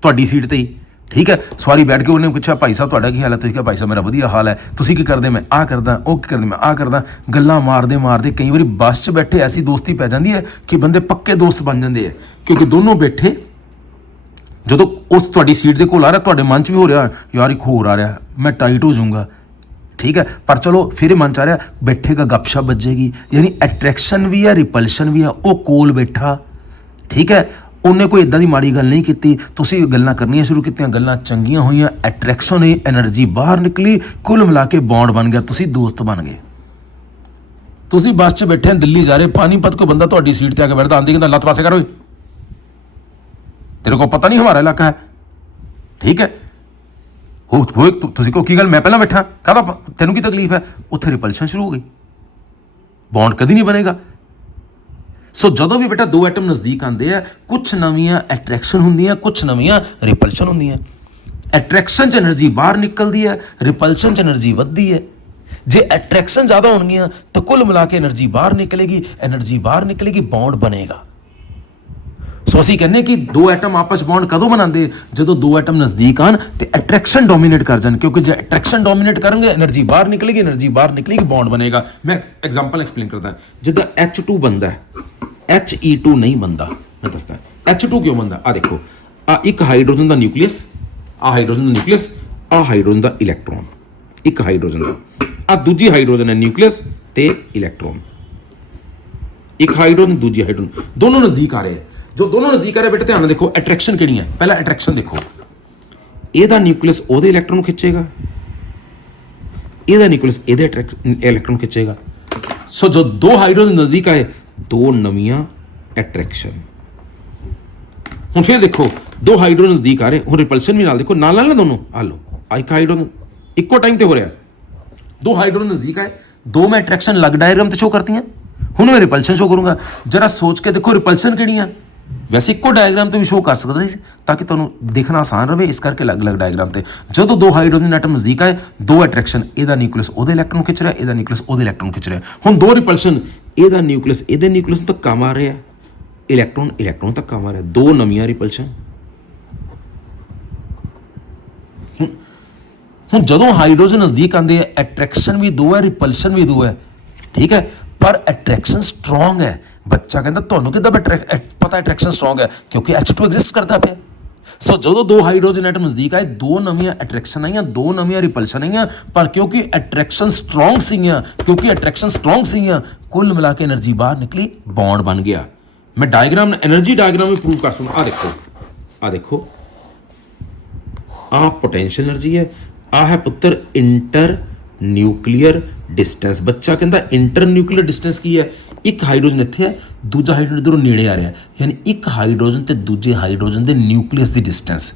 तुहाडी सीट ते ही, ठीक है। सवारी बैठ के उन्हें पूछा भाई साहब तुहाडा की हाल है? तुसीं कहा भाई साहब मेरा वधिया हाल है। तुसीं की करदे? मैं आ करदा। वो की करदे? मैं आ करदा। गल्लां मारदे मारदे कई बार बस च बैठे ऐसी दोस्ती पै जाती है कि बंदे पक्के दोस्त बन जाते हैं, क्योंकि दोनों बैठे ਜਦੋਂ उस ਤੁਹਾਡੀ सीट के कोल आ रहा ਤੁਹਾਡੇ मन च भी हो रहा यार एक होर आ रहा, मैं टाइट हो जाऊँगा, ठीक है। पर चलो फिर मन च आ रहा बैठेगा, गपशप बजेगी। यानी अट्रैक्शन भी है, रिपल्शन भी है। वो कोल बैठा, ठीक है, ਉਹਨੇ ਕੋਈ ਇਦਾਂ ਦੀ ਮਾੜੀ ਗੱਲ ਨਹੀਂ ਕੀਤੀ, ਤੁਸੀਂ ਗੱਲਾਂ ਕਰਨੀਆਂ ਸ਼ੁਰੂ ਕੀਤੀਆਂ, ਗੱਲਾਂ ਚੰਗੀਆਂ ਹੋਈਆਂ, ਅਟਰੈਕਸ਼ਨ ਹੋਈ, એનર્ਜੀ ਬਾਹਰ ਨਿਕਲੀ, ਕੁੱਲ ਮਿਲਾ ਕੇ ਬੌਂਡ ਬਣ ਗਿਆ, ਤੁਸੀਂ ਦੋਸਤ ਬਣ ਗਏ। ਤੁਸੀਂ ਬੱਸ 'ਚ ਬੈਠੇ ਦਿੱਲੀ ਜਾ ਰਹੇ, ਪਾनीपत ਕੋਈ ਬੰਦਾ ਤੁਹਾਡੀ ਸੀਟ ਤੇ ਆ ਕੇ ਬੈਠਦਾ, ਆਂਦੀ ਕਹਿੰਦਾ ਲੱਤ ਪਾਸੇ ਕਰ ਓਏ, ਤੇਰੇ ਕੋ ਪਤਾ ਨਹੀਂ ਹਮਾਰਾ ਇਲਾਕਾ ਹੈ, ਠੀਕ ਹੈ ਹੋ ਤੁਸੀਂ ਕੋ ਕੀ ਗੱਲ ਮੈਂ ਪਹਿਲਾਂ ਬੈਠਾ, ਕਾਹਦਾ ਤੈਨੂੰ ਕੀ ਤਕਲੀਫ ਹੈ, ਉੱਥੇ ਰਿਪਲਸ਼ਨ ਸ਼ੁਰੂ ਹੋ ਗਈ, ਬੌਂਡ ਕਦੀ ਨਹੀਂ ਬਣੇਗਾ। ਸੋ ਜਦੋਂ ਵੀ ਬੇਟਾ ਦੋ ਐਟਮ ਨਜ਼ਦੀਕ ਆਉਂਦੇ ਆ, ਕੁਛ ਨਵੀਆਂ ਅਟਰੈਕਸ਼ਨ ਹੁੰਦੀਆਂ, ਕੁਛ ਨਵੀਆਂ ਰਿਪਲਸ਼ਨ ਹੁੰਦੀਆਂ। ਅਟਰੈਕਸ਼ਨ 'ਚ ਐਨਰਜੀ ਬਾਹਰ ਨਿਕਲਦੀ ਹੈ, ਰਿਪਲਸ਼ਨ 'ਚ ਐਨਰਜੀ ਵੱਧਦੀ ਹੈ। ਜੇ ਅਟਰੈਕਸ਼ਨ ਜ਼ਿਆਦਾ ਹੋਣਗੀਆਂ ਤਾਂ ਕੁੱਲ ਮਿਲਾ ਕੇ ਐਨਰਜੀ ਬਾਹਰ ਨਿਕਲੇਗੀ, ਐਨਰਜੀ ਬਾਹਰ ਨਿਕਲੇਗੀ, ਬੌਂਡ ਬਣੇਗਾ। ਸੋ ਅਸੀਂ ਕਹਿੰਦੇ ਕਿ ਦੋ ਐਟਮ ਆਪਸ 'ਚ ਬੌਂਡ ਕਦੋਂ ਬਣਾਉਂਦੇ, ਜਦੋਂ ਦੋ ਐਟਮ ਨਜ਼ਦੀਕ ਆਣ ਤੇ ਅਟਰੈਕਸ਼ਨ ਡੋਮੀਨੇਟ ਕਰ ਜਾਣ, ਕਿਉਂਕਿ ਜੇ ਅਟਰੈਕਸ਼ਨ ਡੋਮੀਨੇਟ ਕਰਨਗੇ ਐਨਰਜੀ ਬਾਹਰ ਨਿਕਲੇਗੀ, ਐਨਰਜੀ ਬਾਹਰ ਨਿਕਲੇਗੀ, ਬੌਂਡ ਬਣੇਗਾ। ਮੈਂ ਐਗਜ਼ਾਮਪਲ ਐਕਸਪਲੇਨ ਕਰਦਾ, ਜਿੱਦਾਂ H2 ਬਣਦਾ HE2 ਨਹੀਂ ਬਣਦਾ, ਮੈਂ ਦੱਸਦਾ H2 ਕਿਉਂ ਬਣਦਾ। ਆ ਦੇਖੋ, ਆ ਇੱਕ ਹਾਈਡਰੋਜਨ ਦਾ ਨਿਊਕਲੀਅਸ, ਆ ਹਾਈਡਰੋਜਨ ਦਾ ਨਿਊਕਲੀਅਸ, ਆ ਹਾਈਡਰੋਜਨ ਦਾ ਇਲੈਕਟ੍ਰੋਨ, ਇੱਕ ਹਾਈਡਰੋਜਨ ਦਾ, ਆ ਦੂਜੀ ਹਾਈਡਰੋਜਨ ਹੈ ਨਿਊਕਲੀਅਸ ਤੇ ਇਲੈਕਟ੍ਰੋਨ, ਇੱਕ ਹਾਈਡਰੋਜਨ ਦੂਜੀ ਹਾਈਡਰੋਜਨ, ਦੋਨੋਂ ਨਜ਼ਦੀਕ ਆ ਰਹੇ। ਜੋ ਦੋਨੋਂ ਨਜ਼ਦੀਕ ਆ ਰਹੇ ਬੇਟੇ ਧਿਆਨ ਨਾਲ ਦੇਖੋ, ਅਟਰੈਕਸ਼ਨ ਕਿਹੜੀ ਹੈ। ਪਹਿਲਾਂ ਅਟਰੈਕਸ਼ਨ ਦੇਖੋ, ਇਹਦਾ ਨਿਊਕਲੀਅਸ ਉਹਦੇ ਇਲੈਕਟ੍ਰੋਨ ਨੂੰ ਖਿੱਚੇਗਾ, ਇਹਦਾ ਨਿਊਕਲੀਅਸ ਇਹਦੇ ਇਲੈਕਟ੍ਰੋਨ ਖਿੱਚੇਗਾ। ਸੋ ਜੋ ਦੋ ਹਾਈਡਰੋਜਨ ਨਜ਼ਦੀਕ ਆਏ, ਦੋ ਨਵੀਆਂ ਅਟਰੈਕਸ਼ਨ। ਹੁਣ ਫਿਰ ਦੇਖੋ, ਦੋ ਹਾਈਡਰੋਜਨ ਨਜ਼ਦੀਕ ਆ ਰਹੇ, ਹੁਣ ਰਿਪਲਸ਼ਨ ਵੀ ਨਾਲ ਦੇਖੋ, ਨਾਲ ਨਾਲ ਦੋਨੋਂ ਆ ਲਓ, ਆ ਇੱਕ ਹਾਈਡਰੋਜਨ ਇੱਕੋ ਟਾਈਮ ਤੇ ਹੋ ਰਿਹਾ, ਦੋ ਹਾਈਡਰੋਜਨ ਨਜ਼ਦੀਕ ਆਏ, ਦੋ ਮੈਂ ਅਟਰੈਕਸ਼ਨ ਅਲੱਗ ਡਾਇਗਰਾਮ ਤੇ ਸ਼ੋ ਕਰਤੀਆਂ, ਹੁਣ ਮੈਂ ਰਿਪਲਸ਼ਨ ਸ਼ੋ ਕਰੂੰਗਾ। ਜਰਾ ਸੋਚ ਕੇ ਦੇਖੋ ਰਿਪਲਸ਼ਨ ਕਿਹੜੀਆਂ, ਵੈਸੇ ਇੱਕੋ ਡਾਇਗਰਾਮ ਤੇ ਵੀ ਸ਼ੋ ਕਰ ਸਕਦਾ ਸੀ ਤਾਂ ਕਿ ਤੁਹਾਨੂੰ ਦੇਖਣਾ ਆਸਾਨ ਰਹੇ, ਇਸ ਕਰਕੇ ਅਲੱਗ-ਅਲੱਗ ਡਾਇਗਰਾਮ ਤੇ। ਜਦੋਂ ਦੋ ਹਾਈਡਰੋਜਨ ਐਟਮ ਨਜ਼ਦੀਕ ਆਏ, ਦੋ ਅਟਰੈਕਸ਼ਨ, ਇਹਦਾ ਨਿਊਕਲੀਅਸ ਉਹਦੇ ਇਲੈਕਟ੍ਰੋਨ ਖਿੱਚ ਰਿਹਾ, ਇਹਦਾ ਨਿਊਕਲੀਅਸ ਉਹਦੇ ਇਲੈਕਟ੍ਰੋਨ ਖਿੱਚ ਰਿਹਾ। ਹੁਣ ਦੋ ਰਿਪਲਸ਼ਨ, ਇਹਦਾ ਨਿਊਕਲੀਅਸ ਇਹਦੇ ਨਿਊਕਲੀਅਸ ਨੂੰ ਧੱਕਾ ਮਾਰ ਰਿਹਾ, ਇਲੈਕਟ੍ਰੋਨ ਇਲੈਕਟ੍ਰੋਨ ਧੱਕਾ ਮਾਰ ਰਿਹਾ, ਦੋ ਨਵੀਆਂ ਰਿਪਲਸ਼ਨ। ਹੁਣ ਜਦੋਂ ਹਾਈਡਰੋਜਨ ਨਜ਼ਦੀਕ ਆਉਂਦੇ ਆ, ਅਟਰੈਕਸ਼ਨ ਵੀ ਦੋ ਹੈ, ਰਿਪਲਸ਼ਨ ਵੀ ਦੋ ਹੈ, ਠੀਕ ਹੈ, ਪਰ ਅਟਰੈਕਸ਼ਨ ਸਟਰੋਂਗ ਹੈ। ਬੱਚਾ ਕਹਿੰਦਾ ਤੁਹਾਨੂੰ ਕਿੱਦਾਂ ਪਤਾ ਅਟਰੈਕਸ਼ਨ ਸਟਰੋਂਗ ਹੈ, ਕਿਉਂਕਿ H2 ਐਗਜ਼ਿਸਟ ਕਰਦਾ ਪਿਆ। ਸੋ ਜਦੋਂ ਦੋ ਹਾਈਡਰੋਜਨ ਐਟਮ ਨਜ਼ਦੀਕ ਆਏ, ਦੋ ਨਵੀਆਂ ਅਟਰੈਕਸ਼ਨ ਆਈਆਂ, ਦੋ ਨਵੀਆਂ ਰਿਪਲਸ਼ਨ ਆਈਆਂ, ਪਰ ਕਿਉਂਕਿ ਅਟਰੈਕਸ਼ਨ ਸਟਰੋਂਗ ਸੀਗੀਆਂ, ਕੁੱਲ ਮਿਲਾ ਕੇ ਐਨਰਜੀ ਬਾਹਰ ਨਿਕਲੀ, ਬੌਂਡ ਬਣ ਗਿਆ। ਮੈਂ ਡਾਇਗਰਾਮ, ਐਨਰਜੀ ਡਾਇਗਰਾਮ ਵੀ ਪ੍ਰੂਵ ਕਰ ਸਕਦਾ। ਆ ਦੇਖੋ, ਆਹ ਪੋਟੈਂਸ਼ੀਅਲ ਐਨਰਜੀ ਹੈ, ਆਹ ਹੈ ਪੁੱਤਰ ਇੰਟਰ ਨਿਊਕਲੀਅਰ ਡਿਸਟੈਂਸ। ਬੱਚਾ ਕਹਿੰਦਾ ਇੰਟਰ ਨਿਊਕਲੀਅਰ ਡਿਸਟੈਂਸ ਕੀ ਹੈ, ਇੱਕ ਹਾਈਡਰੋਜਨ ਇੱਥੇ ਹੈ, ਦੂਜਾ ਹਾਈਡਰੋਜਨ ਇੱਧਰੋਂ ਨੇੜੇ ਆ ਰਿਹਾ, ਯਾਨੀ ਇੱਕ ਹਾਈਡਰੋਜਨ ਤੇ ਦੂਜੇ ਹਾਈਡਰੋਜਨ ਦੇ ਨਿਊਕਲੀਅਸ ਦੀ ਡਿਸਟੈਂਸ।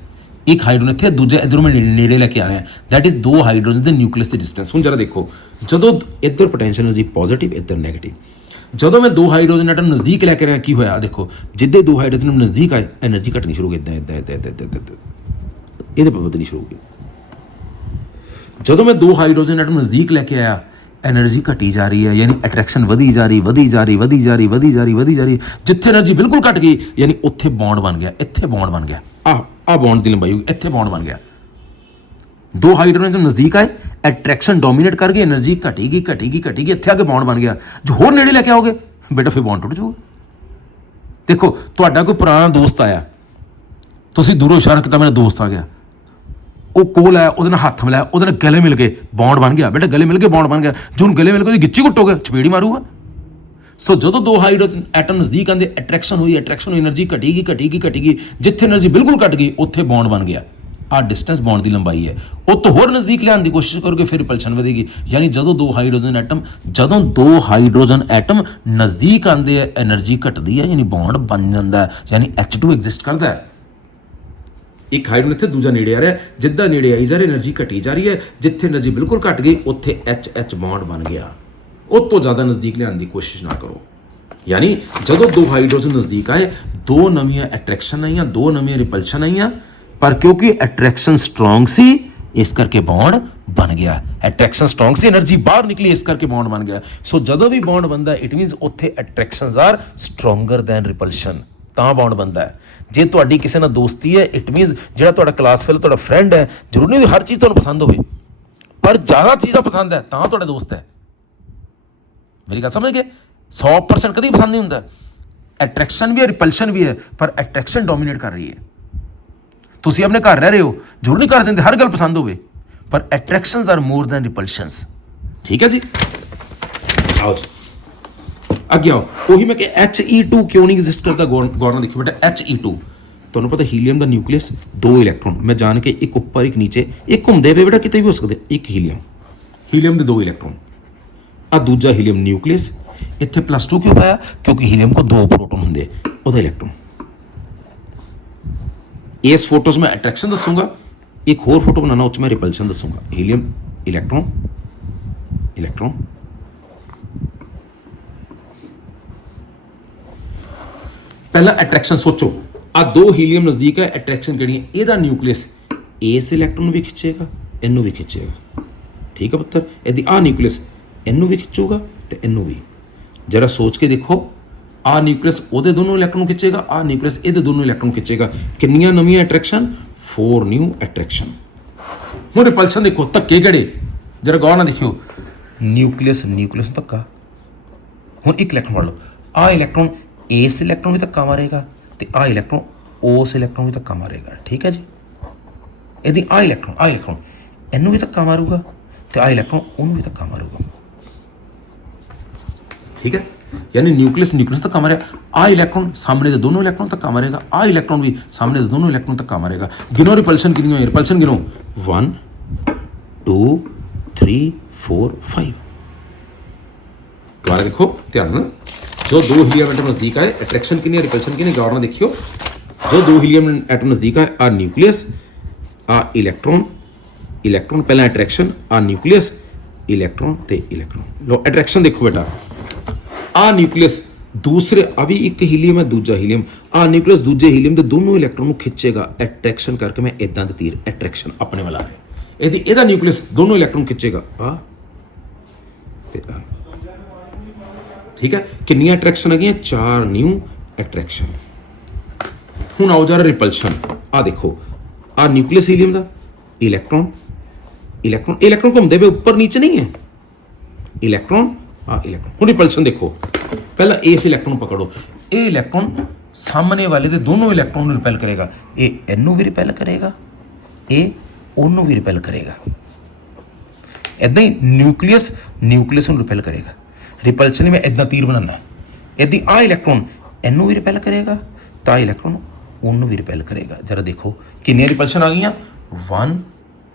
ਇੱਕ ਹਾਈਡਰੋਜਨ ਇੱਥੇ, ਦੂਜਾ ਇੱਧਰੋਂ ਮੈਂ ਨੇੜੇ ਲੈ ਕੇ ਆ ਰਿਹਾ, ਦੈਟ ਇਜ਼ ਦੋ ਹਾਈਡਰੋਜਨ ਦੇ ਨਿਊਕਲੀਅਸ ਦੀ ਡਿਸਟੈਂਸ। ਹੁਣ ਜਰਾ ਦੇਖੋ, ਜਦੋਂ ਇੱਧਰ ਪੋਟੈਂਸ਼ੀਅਲ ਐਨਰਜੀ ਪੋਜ਼ਿਟਿਵ, ਇੱਧਰ ਨੈਗੇਟਿਵ, ਜਦੋਂ ਮੈਂ ਦੋ ਹਾਈਡਰੋਜਨ ਐਟਮ ਨਜ਼ਦੀਕ ਲੈ ਕੇ ਰਿਹਾ, ਕੀ ਹੋਇਆ ਦੇਖੋ, ਜਿੱਦੇ ਦੋ ਹਾਈਡਰੋਜਨ ਨਜ਼ਦੀਕ ਆਏ, ਐਨਰਜੀ ਘਟਣੀ ਸ਼ੁਰੂ ਹੋ ਗਈ, ਇਹਦੇ ਪਰ ਵਧਣੀ ਸ਼ੁਰੂ ਹੋ ਗਈ। ਜਦੋਂ ਮੈਂ ਦੋ ਹਾਈਡਰੋਜਨ ਐਟਮ ਨਜ਼ਦੀਕ ਲੈ ਕੇ ਆਇਆ, ਐਨਰਜੀ ਘਟੀ ਜਾ ਰਹੀ ਹੈ, ਯਾਨੀ ਅਟਰੈਕਸ਼ਨ ਵਧੀ ਜਾ ਰਹੀ। ਜਿੱਥੇ ਐਨਰਜੀ ਬਿਲਕੁਲ ਘਟ ਗਈ, ਯਾਨੀ ਉੱਥੇ ਬੌਂਡ ਬਣ ਗਿਆ, ਇੱਥੇ ਬੌਂਡ ਬਣ ਗਿਆ, ਆਹ ਬੌਂਡ ਦੀ ਲੰਬਾਈ ਹੋਈ, ਇੱਥੇ ਬੌਂਡ ਬਣ ਗਿਆ। ਦੋ ਹਾਈਡਰੋਜਨ ਨਜ਼ਦੀਕ ਆਏ, ਅਟਰੈਕਸ਼ਨ ਡੋਮੀਨੇਟ ਕਰ ਗਈ, ਐਨਰਜੀ ਘਟੇਗੀ, ਇੱਥੇ ਆ ਕੇ ਬੌਂਡ ਬਣ ਗਿਆ। ਜੋ ਹੋਰ ਨੇੜੇ ਲੈ ਕੇ ਆਓਗੇ ਬੇਟਾ, ਫਿਰ ਬੌਂਡ ਟੁੱਟ ਜਾਊਗਾ। ਦੇਖੋ, ਤੁਹਾਡਾ ਕੋਈ ਪੁਰਾਣਾ ਦੋਸਤ ਆਇਆ, ਤੁਸੀਂ ਦੂਰੋਂ ਇਸ਼ਾਰਾ ਕੀਤਾ, ਮੇਰਾ ਦੋਸਤ ਆ ਗਿਆ, ਉਹ ਕੋਲ ਹੈ, ਉਹਦੇ ਨਾਲ ਹੱਥ ਮਿਲਾਇਆ, ਉਹਦੇ ਨਾਲ ਗਲੇ ਮਿਲ ਕੇ ਬੌਂਡ ਬਣ ਗਿਆ। ਬੇਟਾ ਗਲੇ ਮਿਲ ਕੇ ਬੌਂਡ ਬਣ ਗਿਆ। ਜੇ ਹੁਣ ਗਲੇ ਮਿਲ ਕੇ ਉਹਦੀ ਗਿੱਚੀ ਘੁੱਟੋਗੇ, ਚਪੇੜੀ ਮਾਰੂਗਾ। ਸੋ ਜਦੋਂ ਦੋ ਹਾਈਡਰੋਜਨ ਐਟਮ ਨਜ਼ਦੀਕ ਆਉਂਦੇ, ਅਟਰੈਕਸ਼ਨ ਹੋਈ, ਐਨਰਜੀ ਘਟੇਗੀ, ਜਿੱਥੇ ਐਨਰਜੀ ਬਿਲਕੁਲ ਘਟ ਗਈ, ਉੱਥੇ ਬੌਂਡ ਬਣ ਗਿਆ। ਆਹ ਡਿਸਟੈਂਸ ਬੌਂਡ ਦੀ ਲੰਬਾਈ ਹੈ। ਉਹ ਤੋਂ ਹੋਰ ਨਜ਼ਦੀਕ ਲਿਆਉਣ ਦੀ ਕੋਸ਼ਿਸ਼ ਕਰੋਗੇ, ਫਿਰ ਰਿਪਲਸ਼ਨ ਵਧੇਗੀ। ਯਾਨੀ ਜਦੋਂ ਦੋ ਹਾਈਡਰੋਜਨ ਐਟਮ ਨਜ਼ਦੀਕ ਆਉਂਦੇ ਆ, ਐਨਰਜੀ ਘਟਦੀ ਹੈ, ਯਾਨੀ ਬੌਂਡ ਬਣ ਜਾਂਦਾ ਹੈ, ਯਾਨੀ H2 ਐਗਜ਼ਿਸਟ ਕਰਦਾ ਹੈ। ਇੱਕ ਹਾਈਡਰੋਜਨ ਇੱਥੇ, ਦੂਜਾ ਨੇੜੇ ਆ ਰਿਹਾ, ਜਿੱਦਾਂ ਨੇੜੇ ਆਈ ਜਾ ਰਿਹਾ, ਐਨਰਜੀ ਘਟੀ ਜਾ ਰਹੀ ਹੈ, ਜਿੱਥੇ ਐਨਰਜੀ ਬਿਲਕੁਲ ਘਟ ਗਈ, ਉੱਥੇ H ਬੌਂਡ ਬਣ ਗਿਆ। ਉਹ ਤੋਂ ਜ਼ਿਆਦਾ ਨਜ਼ਦੀਕ ਲਿਆਉਣ ਦੀ ਕੋਸ਼ਿਸ਼ ਨਾ ਕਰੋ। ਯਾਨੀ ਜਦੋਂ ਦੋ ਹਾਈਡਰੋਜਨ ਨਜ਼ਦੀਕ ਆਏ, ਦੋ ਨਵੀਆਂ ਅਟਰੈਕਸ਼ਨ ਆਈਆਂ, ਦੋ ਨਵੀਆਂ ਰਿਪਲਸ਼ਨ ਆਈਆਂ, ਪਰ ਕਿਉਂਕਿ ਅਟਰੈਕਸ਼ਨ ਸਟਰੋਂਗ ਸੀ, ਇਸ ਕਰਕੇ ਬੌਂਡ ਬਣ ਗਿਆ। ਅਟਰੈਕਸ਼ਨ ਸਟਰੋਂਗ ਸੀ, ਐਨਰਜੀ ਬਾਹਰ ਨਿਕਲੀ, ਇਸ ਕਰਕੇ ਬੌਂਡ ਬਣ ਗਿਆ। ਸੋ ਜਦੋਂ ਵੀ ਬੌਂਡ ਬਣਦਾ, ਇਟ ਮੀਨਸ ਉੱਥੇ attractions are stronger than repulsion, ਤਾਂ ਬੌਂਡ ਬਣਦਾ ਹੈ। ਜੇ ਤੁਹਾਡੀ ਕਿਸੇ ਨਾਲ ਦੋਸਤੀ ਹੈ, ਇਟ ਮੀਨਸ ਜਿਹੜਾ ਤੁਹਾਡਾ ਕਲਾਸ ਫੈਲੋ, ਤੁਹਾਡਾ ਫਰੈਂਡ ਹੈ, ਜ਼ਰੂਰੀ ਨਹੀਂ ਹਰ ਚੀਜ਼ ਤੁਹਾਨੂੰ ਪਸੰਦ ਹੋਵੇ, ਪਰ ਜ਼ਿਆਦਾ ਚੀਜ਼ਾਂ ਪਸੰਦ ਹੈ, ਤਾਂ ਤੁਹਾਡਾ ਦੋਸਤ ਹੈ। ਮੇਰੀ ਗੱਲ ਸਮਝ ਗਏ? 100% ਕਦੀ ਪਸੰਦ ਨਹੀਂ ਹੁੰਦਾ। ਅਟਰੈਕਸ਼ਨ ਵੀ ਹੈ, ਰਿਪਲਸ਼ਨ ਵੀ ਹੈ, ਪਰ ਅਟਰੈਕਸ਼ਨ ਡੋਮੀਨੇਟ ਕਰ ਰਹੀ ਹੈ। ਤੁਸੀਂ ਆਪਣੇ ਘਰ ਰਹਿ ਰਹੇ ਹੋ, ਜ਼ਰੂਰ ਨਹੀਂ ਕਰ ਦਿੰਦੇ ਹਰ ਗੱਲ ਪਸੰਦ ਹੋਵੇ, ਪਰ ਅਟਰੈਕਸ਼ਨਸ ਆਰ ਮੋਰ ਦੈਨ ਰਿਪਲਸ਼ਨਸ। ਠੀਕ ਹੈ ਜੀ, ਆਓ ਜੀ। ਅੱਗੇ ਆਓ, ਉਹੀ ਮੈਂ ਕਿ He2 ਕਿਉਂ ਨਹੀਂ ਐਗਜ਼ਿਸਟ ਕਰਦਾ, ਗੌਰ ਨਾਲ ਦੇਖਿਓ ਬੇਟਾ। He2 ਤੁਹਾਨੂੰ ਪਤਾ ਹੀਲੀਅਮ ਦਾ ਨਿਊਕਲੀਅਸ 2 ਇਲੈਕਟ੍ਰੋਨ, ਮੈਂ ਜਾਣ ਕੇ ਇੱਕ ਉੱਪਰ ਇੱਕ ਨੀਚੇ, ਇੱਕ ਹੁੰਦੇ ਪਏ ਬੇਟਾ, ਕਿਤੇ ਵੀ ਹੋ ਸਕਦੇ, ਇੱਕ ਹੀਲੀਅਮ ਦੇ 2 ਇਲੈਕਟ੍ਰੋਨ, ਆ ਦੂਜਾ ਹੀਲੀਅਮ ਨਿਊਕਲੀਅਸ, ਇੱਥੇ +2 ਕਿਉਂ ਪਾਇਆ, ਕਿਉਂਕਿ ਹੀਲੀਅਮ ਕੋ 2 ਪ੍ਰੋਟੋਨ ਹੁੰਦੇ, ਉਹਦਾ ਇਲੈਕਟ੍ਰੋਨ। ਇਸ फोटो 'ਚ मैं अट्रैक्शन दसूंगा, एक होर फोटो बनाना उस मैं रिपल्शन दसूंगा। हीलियम इलैक्ट्रॉन इलैक्ट्रॉन, पहला अट्रैक्शन सोचो, आ 2 हीलियम नज़दीक है, अट्रैक्शन किहड़ी है, ਇਹਦਾ ਨਿਊਕਲੀਅਸ ਇਸ ਇਲੈਕਟ੍ਰੋਨ ਵੀ ਖਿੱਚੇਗਾ, ਇਹਨੂੰ ਵੀ ਖਿੱਚੇਗਾ, ਠੀਕ ਹੈ ਪੁੱਤਰ। ਇਹਦੀ ਆ ਨਿਊਕਲੀਅਸ ਇਹਨੂੰ ਵੀ ਖਿੱਚੂਗਾ ਤੇ ਇਹਨੂੰ ਵੀ। ਜਰਾ ਸੋਚ ਕੇ ਦੇਖੋ, ਆ ਨਿਊਕਲੀਅਸ ਉਹਦੇ ਦੋਨੋਂ ਇਲੈਕਟ੍ਰੋਨ ਖਿੱਚੇਗਾ, ਆ ਨਿਊਕਲੀਅਸ ਇਹਦੇ ਦੋਨੋਂ ਇਲੈਕਟ੍ਰੋਨ ਖਿੱਚੇਗਾ। ਕਿੰਨੀਆਂ ਨਵੀਆਂ ਅਟਰੈਕਸ਼ਨ, 4 ਨਿਊ ਅਟਰੈਕਸ਼ਨ। ਹੁਣ ਰਿਪਲਸ਼ਨ ਦੇਖੋ, ਧੱਕੇ ਕਿਹੜੇ, ਜਰਾ ਗੌਰ ਨਾਲ ਦੇਖਿਓ, ਨਿਊਕਲੀਅਸ ਨਿਊਕਲੀਅਸ ਧੱਕਾ। ਹੁਣ ਇੱਕ ਇਲੈਕਟ੍ਰੋਨ ਫੜ ਲਓ, ਆ ਇਲੈਕਟ੍ਰੋਨ ਇਸ ਇਲੈਕਟ੍ਰੋਨ ਵੀ ਧੱਕਾ ਮਾਰੇਗਾ ਤੇ ਆ ਇਲੈਕਟ੍ਰੋਨ ਉਸ ਇਲੈਕਟ੍ਰੋਨ ਵੀ ਧੱਕਾ ਮਾਰੇਗਾ, ਠੀਕ ਹੈ ਜੀ। ਇਹਦੀ ਆ ਇਲੈਕਟ੍ਰੋਨ ਇਹਨੂੰ ਵੀ ਧੱਕਾ ਮਾਰੂਗਾ ਤੇ ਆ ਇਲੈਕਟ੍ਰੋਨ ਉਹਨੂੰ ਵੀ ਧੱਕਾ ਮਾਰੂਗਾ, ਠੀਕ ਹੈ। यानी न्यूक्लियस धक्का मारेगा, आ इलैक्ट्रॉन सामने के दोनों इलैक्ट्रॉन धक्का मारेगा, आ इलैक्ट्रॉन भी सामने के दोनों इलैक्ट्रॉन धक्का मारेगा। गिनो रिपल्शन कितनी हुई, रिपल्शन गिनो, 1 2 3 4 5। दोबारा देखो ध्यान में, जो 2 हीलियम एटम नजदीक आए, अट्रैक्शन कितनी है, रिपल्शन कितनी, गौर में देखियो, जो 2 हीलियम एटम नजदीक आए, आ न्यूक्लियस आ इलैक्ट्रॉन पहला अट्रैक्शन, आ न्यूक्लियस इलैक्ट्रॉन ते इलैक्ट्रॉन। लो अट्रैक्शन देखो बेटा, आ न्यूक्लियस दूसरे, अभी एक हीलियम है दूजा हीलियम, आ न्यूक्लियस दूजे हीलियम के दोनों इलैक्ट्रॉन खिंचेगा, अट्रैक्शन करके मैं इदा दे तीर अट्रैक्शन अपने वाला है, ਇਹਦਾ न्यूक्लियस दोनों इलैक्ट्रॉन खिंचेगा, आ ते आ, ठीक है। कितनी अट्रैक्शन है, 4 न्यू अट्रैक्शन। हुण आओ जरा रिपल्शन, आ देखो, आ न्यूक्लियस हीलियम का इलैक्ट्रॉन घूमते पे ऊपर नीचे नहीं है, इलैक्ट्रॉन हाँ इलैक्ट्रॉन। हुण रिपल्शन देखो, पहला इस इलैक्ट्रॉन पकड़ो, ये इलैक्ट्रॉन सामने वाले दे दोनों इलैक्ट्रॉन रिपेल करेगा, ये इनू भी रिपेल करेगा, ये ओनू भी रिपेल करेगा। इदां ही न्यूक्लियस रिपेल करेगा। रिपल्शन में इदां तीर बनाना, इदां आ इलैक्ट्रॉन इनू भी रिपेल करेगा, ता इलैक्ट्रॉन ओनू भी रिपेल करेगा। जरा देखो कितनी रिपल्शन आ गई, 1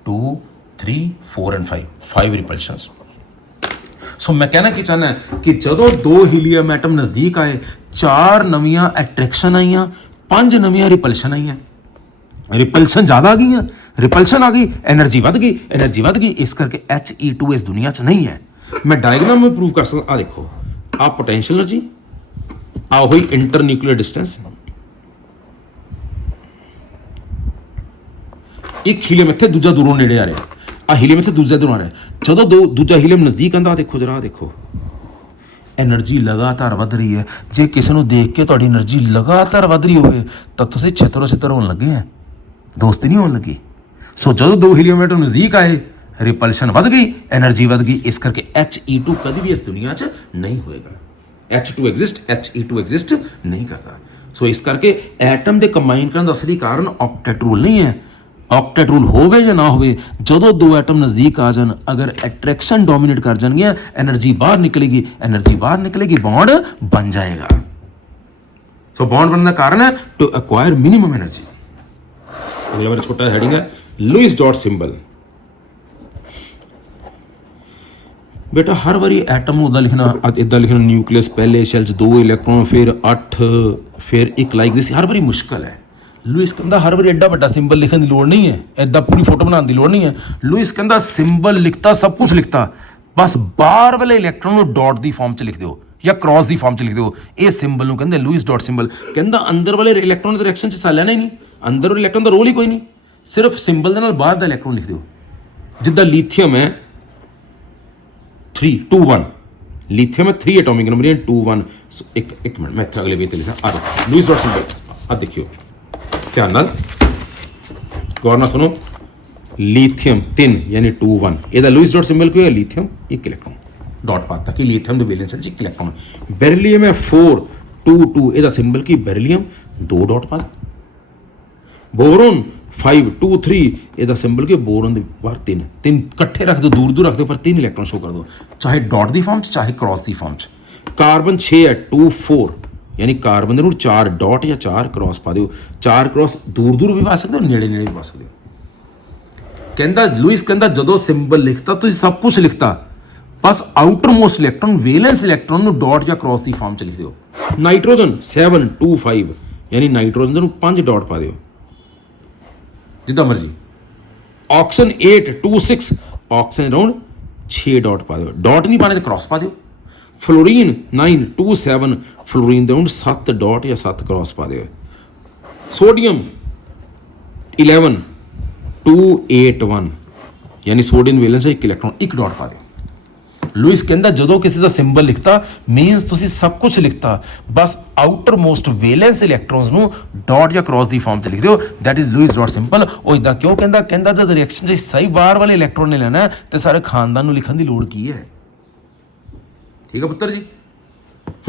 2 3 4 एंड 5 रिपल्शंस। सो मैं कहना की चाहना है कि जदों 2 हीलियम एटम नज़दीक आए, 4 नवियां अट्रैक्शन आईयां, 5 नवियां रिपल्शन आईयां। रिपल्शन ज़्यादा आ गई, रिपल्शन आ गई, एनर्जी वध गई, इस करके He2 इस दुनिया च नहीं है। मैं डायग्राम में प्रूव कर सकता, आ देखो, आ पोटेंशियल एनर्जी, आ हुई इंटर न्यूक्लियर डिस्टेंस, एक हीलियम इत्थे दूजा दूरों नेड़े आ रहा, आ हीलियम इत्थे दूजा दूरों आ रहा है। जदों दूजा हीलियम नज़दीक आंदा, देखो जरा देखो, एनर्जी लगातार वध रही है। जे किसी को देख के तुहाडी एनर्जी लगातार वध रही होवे तां तुसीं छितर होण लगे हैं, दोस्ती नहीं होण लगी। सो जदों 2 हीलियम एटम नज़दीक आए, रिपल्शन वध गई, एनर्जी वध गई, इस करके He2 कभी भी इस दुनिया च नहीं होएगा। He2 एग्जिस्ट नहीं करता। सो इस करके एटम के कंबाइन करने का असली कारण ऑक्टेट रूल नहीं है। ऑक्टेट रूल होवे या ना होवे, जदों 2 एटम नज़दीक आ जान, अगर अट्रैक्शन डोमिनेट कर जाएंगे, एनर्जी बाहर निकलेगी, बॉन्ड बन जाएगा। सो बॉन्ड बनने का कारण है टू एक्वायर मिनिमम एनर्जी। अगला मेरा छोटा हेडिंग है लुईस डॉट सिंबल। बेटा हर बारी एटम उदा लिखना, इदा लिखना, न्यूक्लियस पहले शैल 2 इलैक्ट्रॉन, फिर 8, फिर 1 लाइक दिस, हर बारी मुश्किल है। लुईस कहता हर बार एडा बड़ा सिंबल लिखने की लोड़ नहीं है, इदा पूरी फोटो बनाने की लोड़ नहीं है। लुईस कहता सिंबल लिखता, सब कुछ लिखता, बस बाहर वाले इलैक्ट्रॉन को डॉट की फॉर्म च लिख दो या क्रॉस की फॉर्म च लिख दो। ये सिंबल को कहते लुईस डॉट सिंबल। कहता अंदर वाले इलैक्ट्रॉन के रिएक्शन च लेना ही नहीं, अंदर वाले इलैक्ट्रॉन का रोल ही कोई नहीं, सिर्फ सिंबल के नाल बाहर का इलैक्ट्रॉन लिख दो। जिद्दां लिथियम है 3 2 1, लिथियम है 3 एटॉमिक नंबर है 2 1। एक मिनट मैं अगले पेज लिखा, आ लुईस डॉट सिंबल, आ देखियो ध्यान नाल, गौर नाल सुनो, लिथियम 3 यानी 2 1, ਇਹਦਾ लुईस डॉट सिंबल क्यों है, लिथियम 1 इलेक्ट्रॉन डॉट पाता कि लिथियम के वैलेंस 1 इलेक्ट्रॉन। बेरिलियम है 4 2 2, ਇਹਦਾ सिंबल की बेरिलियम 2 डॉट पा। बोरोन 5 2 3, ਇਹਦਾ सिंबल के बोरोन के बाहर 3 इकट्ठे रख दो, दूर रख दो, पर 3 इलेक्ट्रॉन शो कर दो, चाहे डॉट की फॉर्म चाहे क्रॉस की फॉर्म। ਕਾਰਬਨ 6 ਹੈ 2 4 ਯਾਨੀ ਕਾਰਬਨ ਦੇ ਨੂੰ 4 ਡਾਟ ਜਾਂ 4 ਕ੍ਰਾਸ ਪਾ ਦਿਓ। 4 ਕ੍ਰਾਸ ਦੂਰ ਦੂਰ ਵੀ ਪਾ ਸਕਦੇ ਹੋ, ਨੇੜੇ ਨੇੜੇ ਵੀ ਪਾ ਸਕਦੇ ਹੋ। ਕਹਿੰਦਾ ਲੂਇਸ ਕਹਿੰਦਾ ਜਦੋਂ ਸਿੰਬਲ ਲਿਖਤਾ ਤੁਸੀਂ ਸਭ ਕੁਝ ਲਿਖਤਾ, ਬਸ outermost electron valence electron ਨੂੰ ਡਾਟ ਜਾਂ ਕ੍ਰਾਸ ਦੀ ਫਾਰਮ ਚ ਲਿਖ ਦਿਓ। ਨਾਈਟ੍ਰੋਜਨ 7 2 5 ਯਾਨੀ ਨਾਈਟ੍ਰੋਜਨ ਨੂੰ 5 ਡਾਟ ਪਾ ਦਿਓ ਜਿੱਦਾਂ ਮਰਜੀ। ਆਕਸੀਜਨ 8 2 6 ਆਕਸੀਜਨ ਰਾਉਂਡ 6 ਡਾਟ ਪਾ ਦਿਓ, ਡਾਟ ਨਹੀਂ ਪਾਣੇ ਤੇ ਕ੍ਰਾਸ ਪਾ ਦਿਓ। ਫਲੋਰੀਨ 9 2 7 ਫਲੋਰੀਨ ਦੇ ਰਾਉਂਡ 7 ਡਾਟ ਜਾਂ 7 ਕ੍ਰਾਸ ਪਾ ਦਿਓ। ਸੋਡੀਅਮ 11 2 8 1 ਯਾਨੀ ਸੋਡੀਅਮ ਵੈਲੈਂਸ 1 ਇਲੈਕਟ੍ਰੋਨ 1 ਡਾਟ ਪਾ ਦਿਓ। ਲੂਇਸ ਕਹਿੰਦਾ ਜਦੋਂ ਕਿਸੇ ਦਾ ਸਿੰਬਲ ਲਿਖਤਾ ਮੀਨਸ ਤੁਸੀਂ ਸਭ ਕੁਝ ਲਿਖਤਾ, ਬਸ ਆਊਟਰ ਮੋਸਟ ਵੈਲੈਂਸ ਇਲੈਕਟ੍ਰੋਨਸ ਨੂੰ ਡਾਟ ਜਾਂ ਕ੍ਰਾਸ ਦੀ ਫਾਰਮ 'ਚ ਲਿਖ ਦਿਓ। That is Louis dot simple. ਉਹ ਇਦਾਂ ਕਿਉਂ ਕਹਿੰਦਾ? ਕਹਿੰਦਾ ਜਦ ਰਿਐਕਸ਼ਨ 'ਚ ਸਹੀ ਬਾਹਰ ਵਾਲੇ ਇਲੈਕਟ੍ਰੋਨ ਨੇ ਲੈਣਾ ਤੇ ਸਾਰੇ ਖਾਨਦਾਨ ਨੂੰ ਲਿਖਣ ਦੀ ਲੋੜ ਕੀ ਹੈ? ਠੀਕ ਹੈ ਪੁੱਤਰ ਜੀ।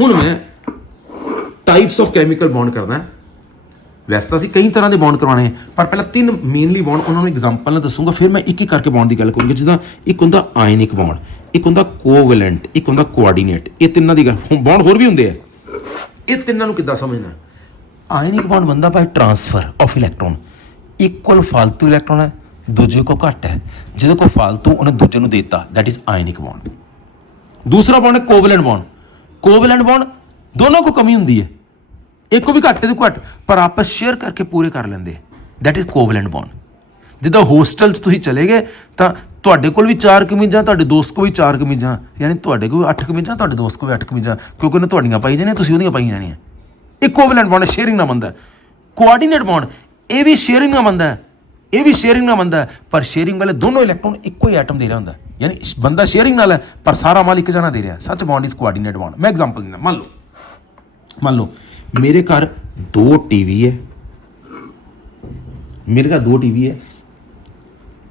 ਹੁਣ ਮੈਂ ਟਾਈਪਸ ਆਫ ਕੈਮੀਕਲ ਬੌਂਡ ਕਰਦਾ। ਵੈਸੇ ਤਾਂ ਅਸੀਂ ਕਈ ਤਰ੍ਹਾਂ ਦੇ ਬੌਂਡ ਕਰਵਾਉਣੇ, ਪਰ ਪਹਿਲਾਂ 3 ਮੇਨਲੀ ਬੌਂਡ ਉਹਨਾਂ ਨੂੰ ਐਗਜ਼ਾਮਪਲ ਨਾਲ ਦੱਸੂਗਾ, ਫਿਰ ਮੈਂ ਇੱਕ ਇੱਕ ਕਰਕੇ ਬੌਂਡ ਦੀ ਗੱਲ ਕਰੂੰਗਾ। ਜਿੱਦਾਂ ਇੱਕ ਹੁੰਦਾ ਆਇਨਿਕ ਬੌਂਡ, ਇੱਕ ਹੁੰਦਾ ਕੋਵੈਲੈਂਟ, ਇੱਕ ਹੁੰਦਾ ਕੋਆਰਡੀਨੇਟ। ਇਹ ਤਿੰਨਾਂ ਦੀ ਗੱਲ ਬੌਂਡ ਹੋਰ ਵੀ ਹੁੰਦੇ ਆ, ਇਹ ਤਿੰਨਾਂ ਨੂੰ ਕਿੱਦਾਂ ਸਮਝਣਾ? ਆਇਨਿਕ ਬੌਂਡ ਬੰਦਾ ਭਾਈ ਟ੍ਰਾਂਸਫਰ ਆਫ ਇਲੈਕਟ੍ਰੋਨ। ਇੱਕ ਕੋਲ ਫਾਲਤੂ ਇਲੈਕਟ੍ਰੋਨ ਹੈ, ਦੂਜੇ ਕੋਲ ਘੱਟ ਹੈ, ਜਿਹਦੇ ਕੋਲ ਫਾਲਤੂ ਉਹਨੇ ਦੂਜੇ ਨੂੰ ਦੇ ਦਿੱਤਾ, ਦੈਟ ਇਜ਼ ਆਇਨਿਕ ਬੌਂਡ। ਦੂਸਰਾ ਬੌਂਡ ਹੈ ਕੋਵੈਲੈਂਟ ਬੌਂਡ। ਕੋਵੈਲੈਂਟ ਬੌਂਡ ਦੋਨੋਂ ਕੋ ਕਮੀ ਹੁੰਦੀ ਹੈ, ਇੱਕ ਵੀ ਘੱਟ ਤੇ ਘੱਟ, ਪਰ ਆਪਸ ਸ਼ੇਅਰ ਕਰਕੇ ਪੂਰੇ ਕਰ ਲੈਂਦੇ, ਦੈਟ ਇਜ਼ ਕੋਵੈਲੈਂਟ ਬੌਂਡ। ਜਿੱਦਾਂ ਹੋਸਟਲ 'ਚ ਤੁਸੀਂ ਚਲੇ ਗਏ ਤਾਂ ਤੁਹਾਡੇ ਕੋਲ ਵੀ 4 ਕਮੀਜ਼ਾਂ, ਤੁਹਾਡੇ ਦੋਸਤ ਕੋਲ ਵੀ 4 ਕਮੀਜ਼ਾਂ, ਯਾਨੀ ਤੁਹਾਡੇ ਕੋਲ 8 ਕਮੀਜ਼ਾਂ, ਤੁਹਾਡੇ ਦੋਸਤ ਕੋਲ ਵੀ 8 ਕਮੀਜ਼ਾਂ, ਕਿਉਂਕਿ ਉਹਨੇ ਤੁਹਾਡੀਆਂ ਪਾਈ ਜਾਣੀਆਂ, ਤੁਸੀਂ ਉਹਦੀਆਂ ਪਾਈ ਜਾਣੀਆਂ। ਇਹ ਕੋਵੈਲੈਂਟ ਬੌਂਡ ਸ਼ੇਅਰਿੰਗ ਨਾਲ ਬਣਦਾ। ਕੋਆਰਡੀਨੇਟ ਬੌਂਡ ਇਹ ਵੀ ਸ਼ੇਅਰਿੰਗ ਨਾਲ ਬਣਦਾ ਹੈ, ਇਹ ਵੀ ਸ਼ੇਅਰਿੰਗ ਨਾਲ ਬਣਦਾ, ਪਰ ਸ਼ੇਅਰਿੰਗ ਵਾਲੇ ਦੋਨੋਂ ਇਲੈਕਟ੍ਰੋਨ ਇੱਕੋ ਹੀ ਐਟਮ ਦੇ ਰਿਹਾ ਹੁੰਦਾ, ਯਾਨੀ ਬੰਦਾ ਸ਼ੇਅਰਿੰਗ ਨਾਲ ਹੈ ਪਰ ਸਾਰਾ ਮਾਲ ਇੱਕ ਜਣਾ ਦੇ ਰਿਹਾ। ਸੱਚ ਬੌਂਡ ਇਜ਼ ਕੋਆਰਡੀਨੇਟ ਬੌਂਡ। ਮੈਂ ਐਗਜ਼ਾਮਪਲ ਦਿੰਦਾ। ਮੰਨ ਲਓ ਮੇਰੇ ਘਰ 2 ਟੀਵੀ ਹੈ, ਮੇਰੇ ਘਰ 2 ਟੀਵੀ ਹੈ,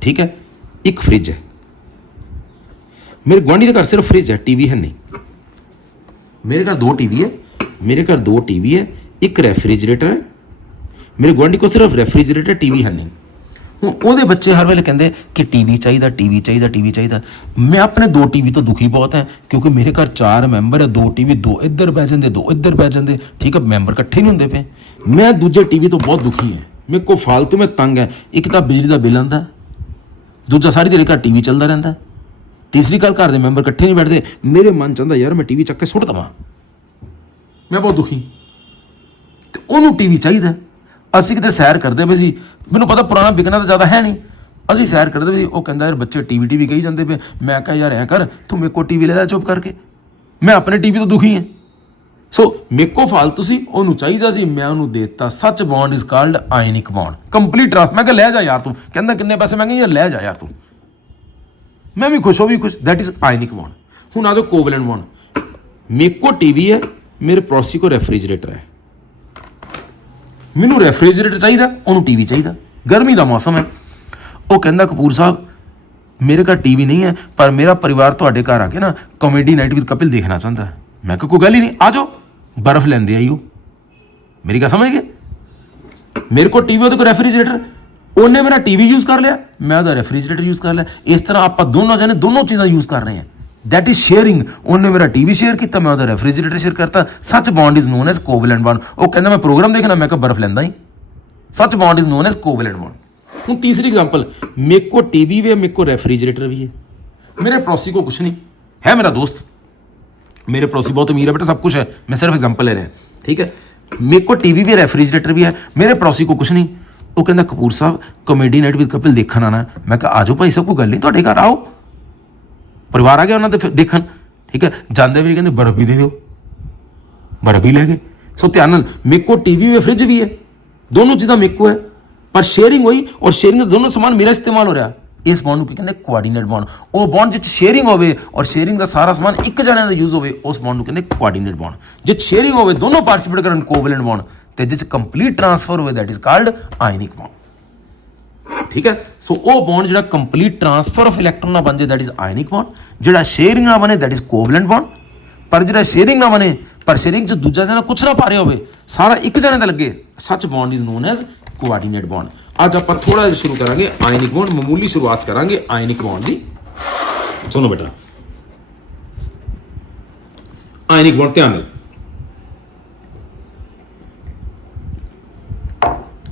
ਠੀਕ ਹੈ, ਇੱਕ ਫ੍ਰਿਜ ਹੈ। ਮੇਰੇ ਗੁਆਂਢੀ ਦੇ ਘਰ ਸਿਰਫ ਫ੍ਰਿਜ ਹੈ, ਟੀਵੀ ਹੈ ਨਹੀਂ। ਮੇਰੇ ਘਰ 2 ਟੀਵੀ ਹੈ, ਮੇਰੇ ਘਰ 2 ਟੀਵੀ ਹੈ, ਇੱਕ ਰੈਫ੍ਰਿਜਰੇਟਰ ਹੈ। ਮੇਰੇ ਗੁਆਂਢੀ ਕੋਲ ਸਿਰਫ ਰੈਫ੍ਰਿਜਰੇਟਰ, ਟੀਵੀ ਹੈ ਨਹੀਂ। ਹੁਣ ਉਹਦੇ ਬੱਚੇ ਹਰ ਵੇਲੇ ਕਹਿੰਦੇ ਕਿ ਟੀਵੀ ਚਾਹੀਦਾ, ਟੀਵੀ ਚਾਹੀਦਾ, ਟੀਵੀ ਚਾਹੀਦਾ। ਮੈਂ ਆਪਣੇ 2 ਟੀਵੀ ਤੋਂ ਦੁਖੀ ਬਹੁਤ ਹੈ, ਕਿਉਂਕਿ ਮੇਰੇ ਘਰ 4 ਮੈਂਬਰ ਹੈ, 2 ਟੀਵੀ, 2 ਇੱਧਰ ਬਹਿ ਜਾਂਦੇ, 2 ਇੱਧਰ ਬਹਿ ਜਾਂਦੇ, ਠੀਕ ਹੈ, ਮੈਂਬਰ ਇਕੱਠੇ ਨਹੀਂ ਹੁੰਦੇ ਪਏ। ਮੈਂ ਦੂਜੇ ਟੀਵੀ ਤੋਂ ਬਹੁਤ ਦੁਖੀ ਹਾਂ, ਮੇਰੇ ਕੋਲ ਫਾਲਤੂ ਮੈਂ ਤੰਗ ਹੈ। ਇੱਕ ਤਾਂ ਬਿਜਲੀ ਦਾ ਬਿੱਲ ਆਉਂਦਾ, ਦੂਜਾ ਸਾਰੀ ਦਿਹਾੜੀ ਘਰ ਟੀਵੀ ਚੱਲਦਾ ਰਹਿੰਦਾ, ਤੀਸਰੀ ਗੱਲ ਘਰ ਦੇ ਮੈਂਬਰ ਇਕੱਠੇ ਨਹੀਂ ਬੈਠਦੇ। ਮੇਰੇ ਮਨ ਚਾਹੁੰਦਾ ਯਾਰ ਮੈਂ ਟੀਵੀ ਚੱਕ ਕੇ ਸੁੱਟ ਦੇਵਾਂ, ਮੈਂ ਬਹੁਤ ਦੁਖੀ, ਤੇ ਉਹਨੂੰ ਟੀਵੀ ਚਾਹੀਦਾ। ਅਸੀਂ ਕਿਤੇ ਸੈਰ ਕਰਦੇ ਪਏ ਸੀ, ਮੈਨੂੰ ਪਤਾ ਪੁਰਾਣਾ ਵਿਕਣਾ ਤਾਂ ਜ਼ਿਆਦਾ ਹੈ ਨਹੀਂ, ਅਸੀਂ ਸੈਰ ਕਰਦੇ ਪਏ ਸੀ, ਉਹ ਕਹਿੰਦਾ ਯਾਰ ਬੱਚੇ ਟੀਵੀ ਕਹੀ ਜਾਂਦੇ ਪਏ। ਮੈਂ ਕਿਹਾ ਯਾਰ ਐਂ ਕਰ, ਤੂੰ ਮੇਰੇ ਕੋਲ ਟੀਵੀ ਲੈ ਲੈ ਚੁੱਪ ਕਰਕੇ, ਮੈਂ ਆਪਣੇ ਟੀਵੀ ਤੋਂ ਦੁਖੀ ਹਾਂ। ਸੋ ਮੇਰੇ ਕੋਲ ਫਾਲਤੂ ਸੀ, ਉਹਨੂੰ ਚਾਹੀਦਾ ਸੀ, ਮੈਂ ਉਹਨੂੰ ਦੇ ਦਿੱਤਾ। ਸੱਚ bond is called ionic bond, complete trust. ਮੈਂ ਕਿਹਾ ਲੈ ਜਾ ਯਾਰ ਤੂੰ, ਕਹਿੰਦਾ ਕਿੰਨੇ ਪੈਸੇ? ਮੈਂ ਕਿਹਾ ਯਾਰ ਲੈ ਜਾ ਯਾਰ ਤੂੰ, ਮੈਂ ਵੀ ਖੁਸ਼, ਉਹ ਵੀ ਖੁਸ਼, ਦੈਟ ਇਜ਼ ਆਇਨਿਕ ਬੌਂਡ। ਹੁਣ ਆ ਜਾਓ ਕੋਵੈਲੈਂਟ ਬੌਂਡ। ਮੇਰੇ ਕੋਲ ਟੀਵੀ ਹੈ, ਮੇਰੇ ਪੜੋਸੀ ਕੋਲ ਰੈਫ੍ਰਿਜਰੇਟਰ ਹੈ। ਮੈਨੂੰ ਰੈਫ੍ਰਿਜਰੇਟਰ ਚਾਹੀਦਾ, ਉਹਨੂੰ ਟੀਵੀ ਚਾਹੀਦਾ। ਗਰਮੀ ਦਾ ਮੌਸਮ ਹੈ, ਉਹ ਕਹਿੰਦਾ ਕਪੂਰ ਸਾਹਿਬ ਮੇਰੇ ਘਰ ਟੀਵੀ ਨਹੀਂ ਹੈ, ਪਰ ਮੇਰਾ ਪਰਿਵਾਰ ਤੁਹਾਡੇ ਘਰ ਆ ਕੇ ਨਾ ਕਾਮੇਡੀ ਨਾਈਟ ਵਿਦ ਕਪਿਲ ਦੇਖਣਾ ਚਾਹੁੰਦਾ। ਮੈਂ ਕਿਹਾ ਕੋਈ ਗੱਲ ਹੀ ਨਹੀਂ, ਆ ਜਾਓ, ਬਰਫ਼ ਲੈਂਦੇ ਆਈਓ। ਮੇਰੀ ਗੱਲ ਸਮਝ ਗਏ? ਮੇਰੇ ਕੋਲ ਟੀਵੀ, ਉਹਦੇ ਕੋਲ ਰੈਫ੍ਰਿਜਰੇਟਰ, ਉਹਨੇ ਮੇਰਾ ਟੀਵੀ ਯੂਜ਼ ਕਰ ਲਿਆ, ਮੈਂ ਉਹਦਾ ਰੈਫ੍ਰਿਜਰੇਟਰ ਯੂਜ਼ ਕਰ ਲਿਆ। ਇਸ ਤਰ੍ਹਾਂ ਆਪਾਂ ਦੋਨੋਂ ਜਣੇ ਦੋਨੋਂ ਚੀਜ਼ਾਂ ਯੂਜ਼ ਕਰ ਰਹੇ ਹਾਂ, ਦੈਟ ਇਜ਼ ਸ਼ੇਅਰਿੰਗ। ਉਹਨੇ ਮੇਰਾ ਟੀਵੀ ਸ਼ੇਅਰ ਕੀਤਾ, ਮੈਂ ਉਹਦਾ ਰੈਫ੍ਰਿਜਰੇਟਰ ਸ਼ੇਅਰ ਕਰਤਾ। Such bond is known as covalent bond. ਉਹ ਕਹਿੰਦਾ ਮੈਂ ਪ੍ਰੋਗਰਾਮ ਦੇਖਣਾ, ਮੈਂ ਕਿਹਾ ਬਰਫ਼ ਲੈਂਦਾ ਹੀ। Such bond is known as covalent bond. ਹੁਣ ਤੀਸਰੀ ਐਗਜ਼ਾਮਪਲ, ਮੇਰੇ ਕੋਲ ਟੀਵੀ ਵੀ ਹੈ, ਮੇਰੇ ਕੋਲ ਰੈਫ੍ਰਿਜਰੇਟਰ ਵੀ ਹੈ। ਮੇਰੇ ਪੜੋਸੀ को कुछ नहीं है, मेरा दोस्त, मेरे पड़ोसी बहुत अमीर है बेटा, सब कुछ है, मैं सिर्फ एग्जांपल ले रहे हैं, ठीक है। मेरे को टीवी भी है, रेफ्रिजरेटर भी है, मेरे पड़ोसी को कुछ नहीं। वो कहता कपूर साहब कॉमेडी नाइट विद कपिल देखन आना। मैं कहा आ जाओ भाई, सब कोई गल नहीं, तुहाडे घर आओ, परिवार आ गया उन्होंने फिर देखन, ठीक है। जाते भी कहते बर्फ भी दे दो, बर्फ भी ले गए। सो ध्यान नाल, मेरे को टीवी भी है, फ्रिज भी है, दोनों चीज़ां मेरे को है, पर शेयरिंग हुई और शेयरिंग के दोनों समान मेरा इस्तेमाल हो रहा। इस बॉन्ड को कहते कोआर्डिनेट बॉन्ड। वो बॉन्ड जिस शेयरिंग होवे और शेयरिंग का सारा समान एक जने का यूज होवे, उस बॉन्ड को कहते कोआर्डिनेट बॉन्ड। जिस शेयरिंग होवे दोनों पार्टिसिपेट करन कोवैलेंट बॉन्ड, ते जिस कंप्लीट ट्रांसफर होवे that is called ionic bond, ठीक है। सो वो बॉन्ड जिहड़ा कंप्लीट ट्रांसफर ऑफ इलेक्ट्रॉन ना बन जाए दैट इज आयनिक बॉन्ड, जिहड़ा शेयरिंग ना बने दैट इज कोवैलेंट बॉन्ड। पर जिहड़ा शेयरिंग ना बने पर शेयरिंग च दूजा जना कुछ ना पा रहा होवे, सारा एक जने दा लगे, such bond is known as coordinate bond. आज आप थोड़ा जिहा शुरू करांगे आयनिक बॉन्ड, मामूली शुरुआत करांगे आयनिक बॉन्ड की। सुनो बेटा, आयनिक बॉन्ड ध्यान नाल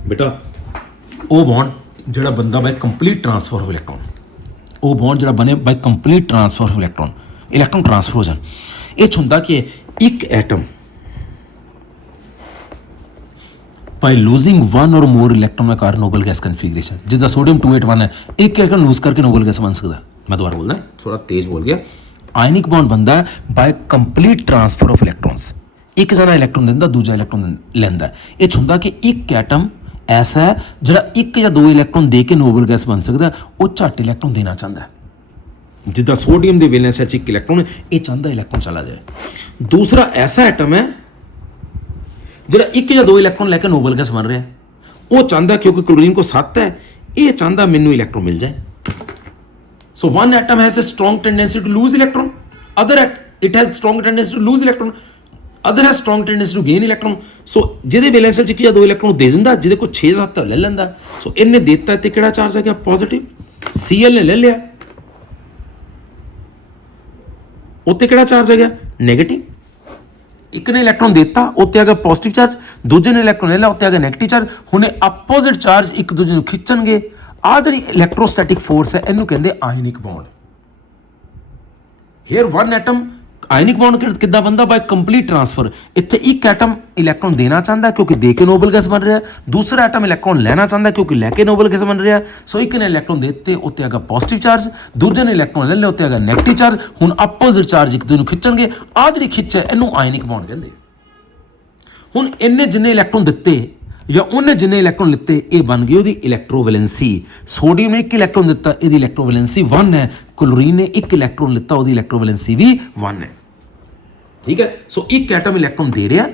बेटा वो बॉन्ड जिहड़ा बनदा by complete transfer of electron, वो बॉन्ड जिहड़ा बने by complete transfer of electron, electron transfer हो जान। ये हुंदा कि एक एटम बाय लूजिंग वन और मोर इलैक्ट्रॉन में कार नोबल गैस कन्फिगरेशन, जिदा सोडियम 281 है, एक इलैक्ट्रॉन लूज करके नोबल गैस बन सकता। मैं दोबारा बोलना थोड़ा तेज बोल गया। आयनिक बॉन्ड बनता है बाय कंप्लीट ट्रांसफर ऑफ इलैक्ट्रॉन्स, एक जना इलैक्ट्रॉन देंदा दूजा इलैक्ट्रॉन लैंदा। ये हुंदा कि एक एटम ऐसा है जिहड़ा एक या दो इलैक्ट्रॉन दे के नोबल गैस बन सकता, वो झट इलैक्ट्रॉन देना चाहता है। जिदा सोडियम के वैलेंस है एक इलैक्ट्रॉन, ये चाहता इलैक्ट्रॉन चला जाए। दूसरा ऐसा एटम है जिहड़ा एक या दो इलैक्ट्रॉन लैके नोबल गैस बन रहा है, वो चाहता क्योंकि क्लोरीन को 7 है, ये चाहता मैनू इलैक्ट्रॉन मिल जाए। So one atom has a strong tendency to lose electron, other it has strong tendency to lose electron, other has strong tendency to gain electron. So जिहदे वैलेंस एक या दो इलैक्ट्रॉन दे दिंदा, जिहदे को 6-7 ले लैंदा। सो इन्ने देता ते किहड़ा चार्ज है क्या पॉजिटिव, Cl ने ले लिया, उत्ते किहड़ा चार्ज है गया नेगेटिव। एक ने इलैक्ट्रॉन देता, उत्ते आ गया पॉजिटिव चार्ज, दूजे ने इलैक्ट्रॉन ले लिया, उत्ते आ गया नेगेटिव चार्ज। हुणे अपोजिट चार्ज एक दूजे को खिंचणगे, आ जिहड़ी इलैक्ट्रोस्टैटिक फोर्स है इहनूं कहंदे ionic bond. Here one atom ionic bond किद्दां बनदा बाय कंप्लीट ट्रांसफर। इत्थे एक एटम इलैक्ट्रॉन देना चाहता है क्योंकि दे के नोबल गैस बन रहा है, दूसरा एटम इलैक्ट्रॉन लेना चाहता है क्योंकि लैके नोबल गैस बन रहा है। सो एक ने इलैक्ट्रॉन देते, उत्ते आगा पॉजिटिव चार्ज, दूजे ने इलैक्ट्रॉन ले लिया, उत्ते आगा नेगेटिव चार्ज। हुण अपोजिट चार्ज एक दूजे नूं खिंचणगे, आ जिहड़ी खिच है इहनूं आयनिक बॉन्ड कहंदे। हुण इन्ने जिन्ने इलैक्ट्रॉन दिते या उन्हें जिन्ने इलैक्ट्रॉन लिते, ये बन गई उसकी इलैक्ट्रोवैलेंसी। सोडियम ने एक इलैक्ट्रॉन दिता, इसकी इलैक्ट्रोवैलेंसी 1 है। क्लोरीन ने एक इलैक्ट्रॉन लिता, उसकी इलैक्ट्रोवैलेंसी भी 1 है। ठीक है। सो एक एटम इलैक्ट्रॉन दे रहा,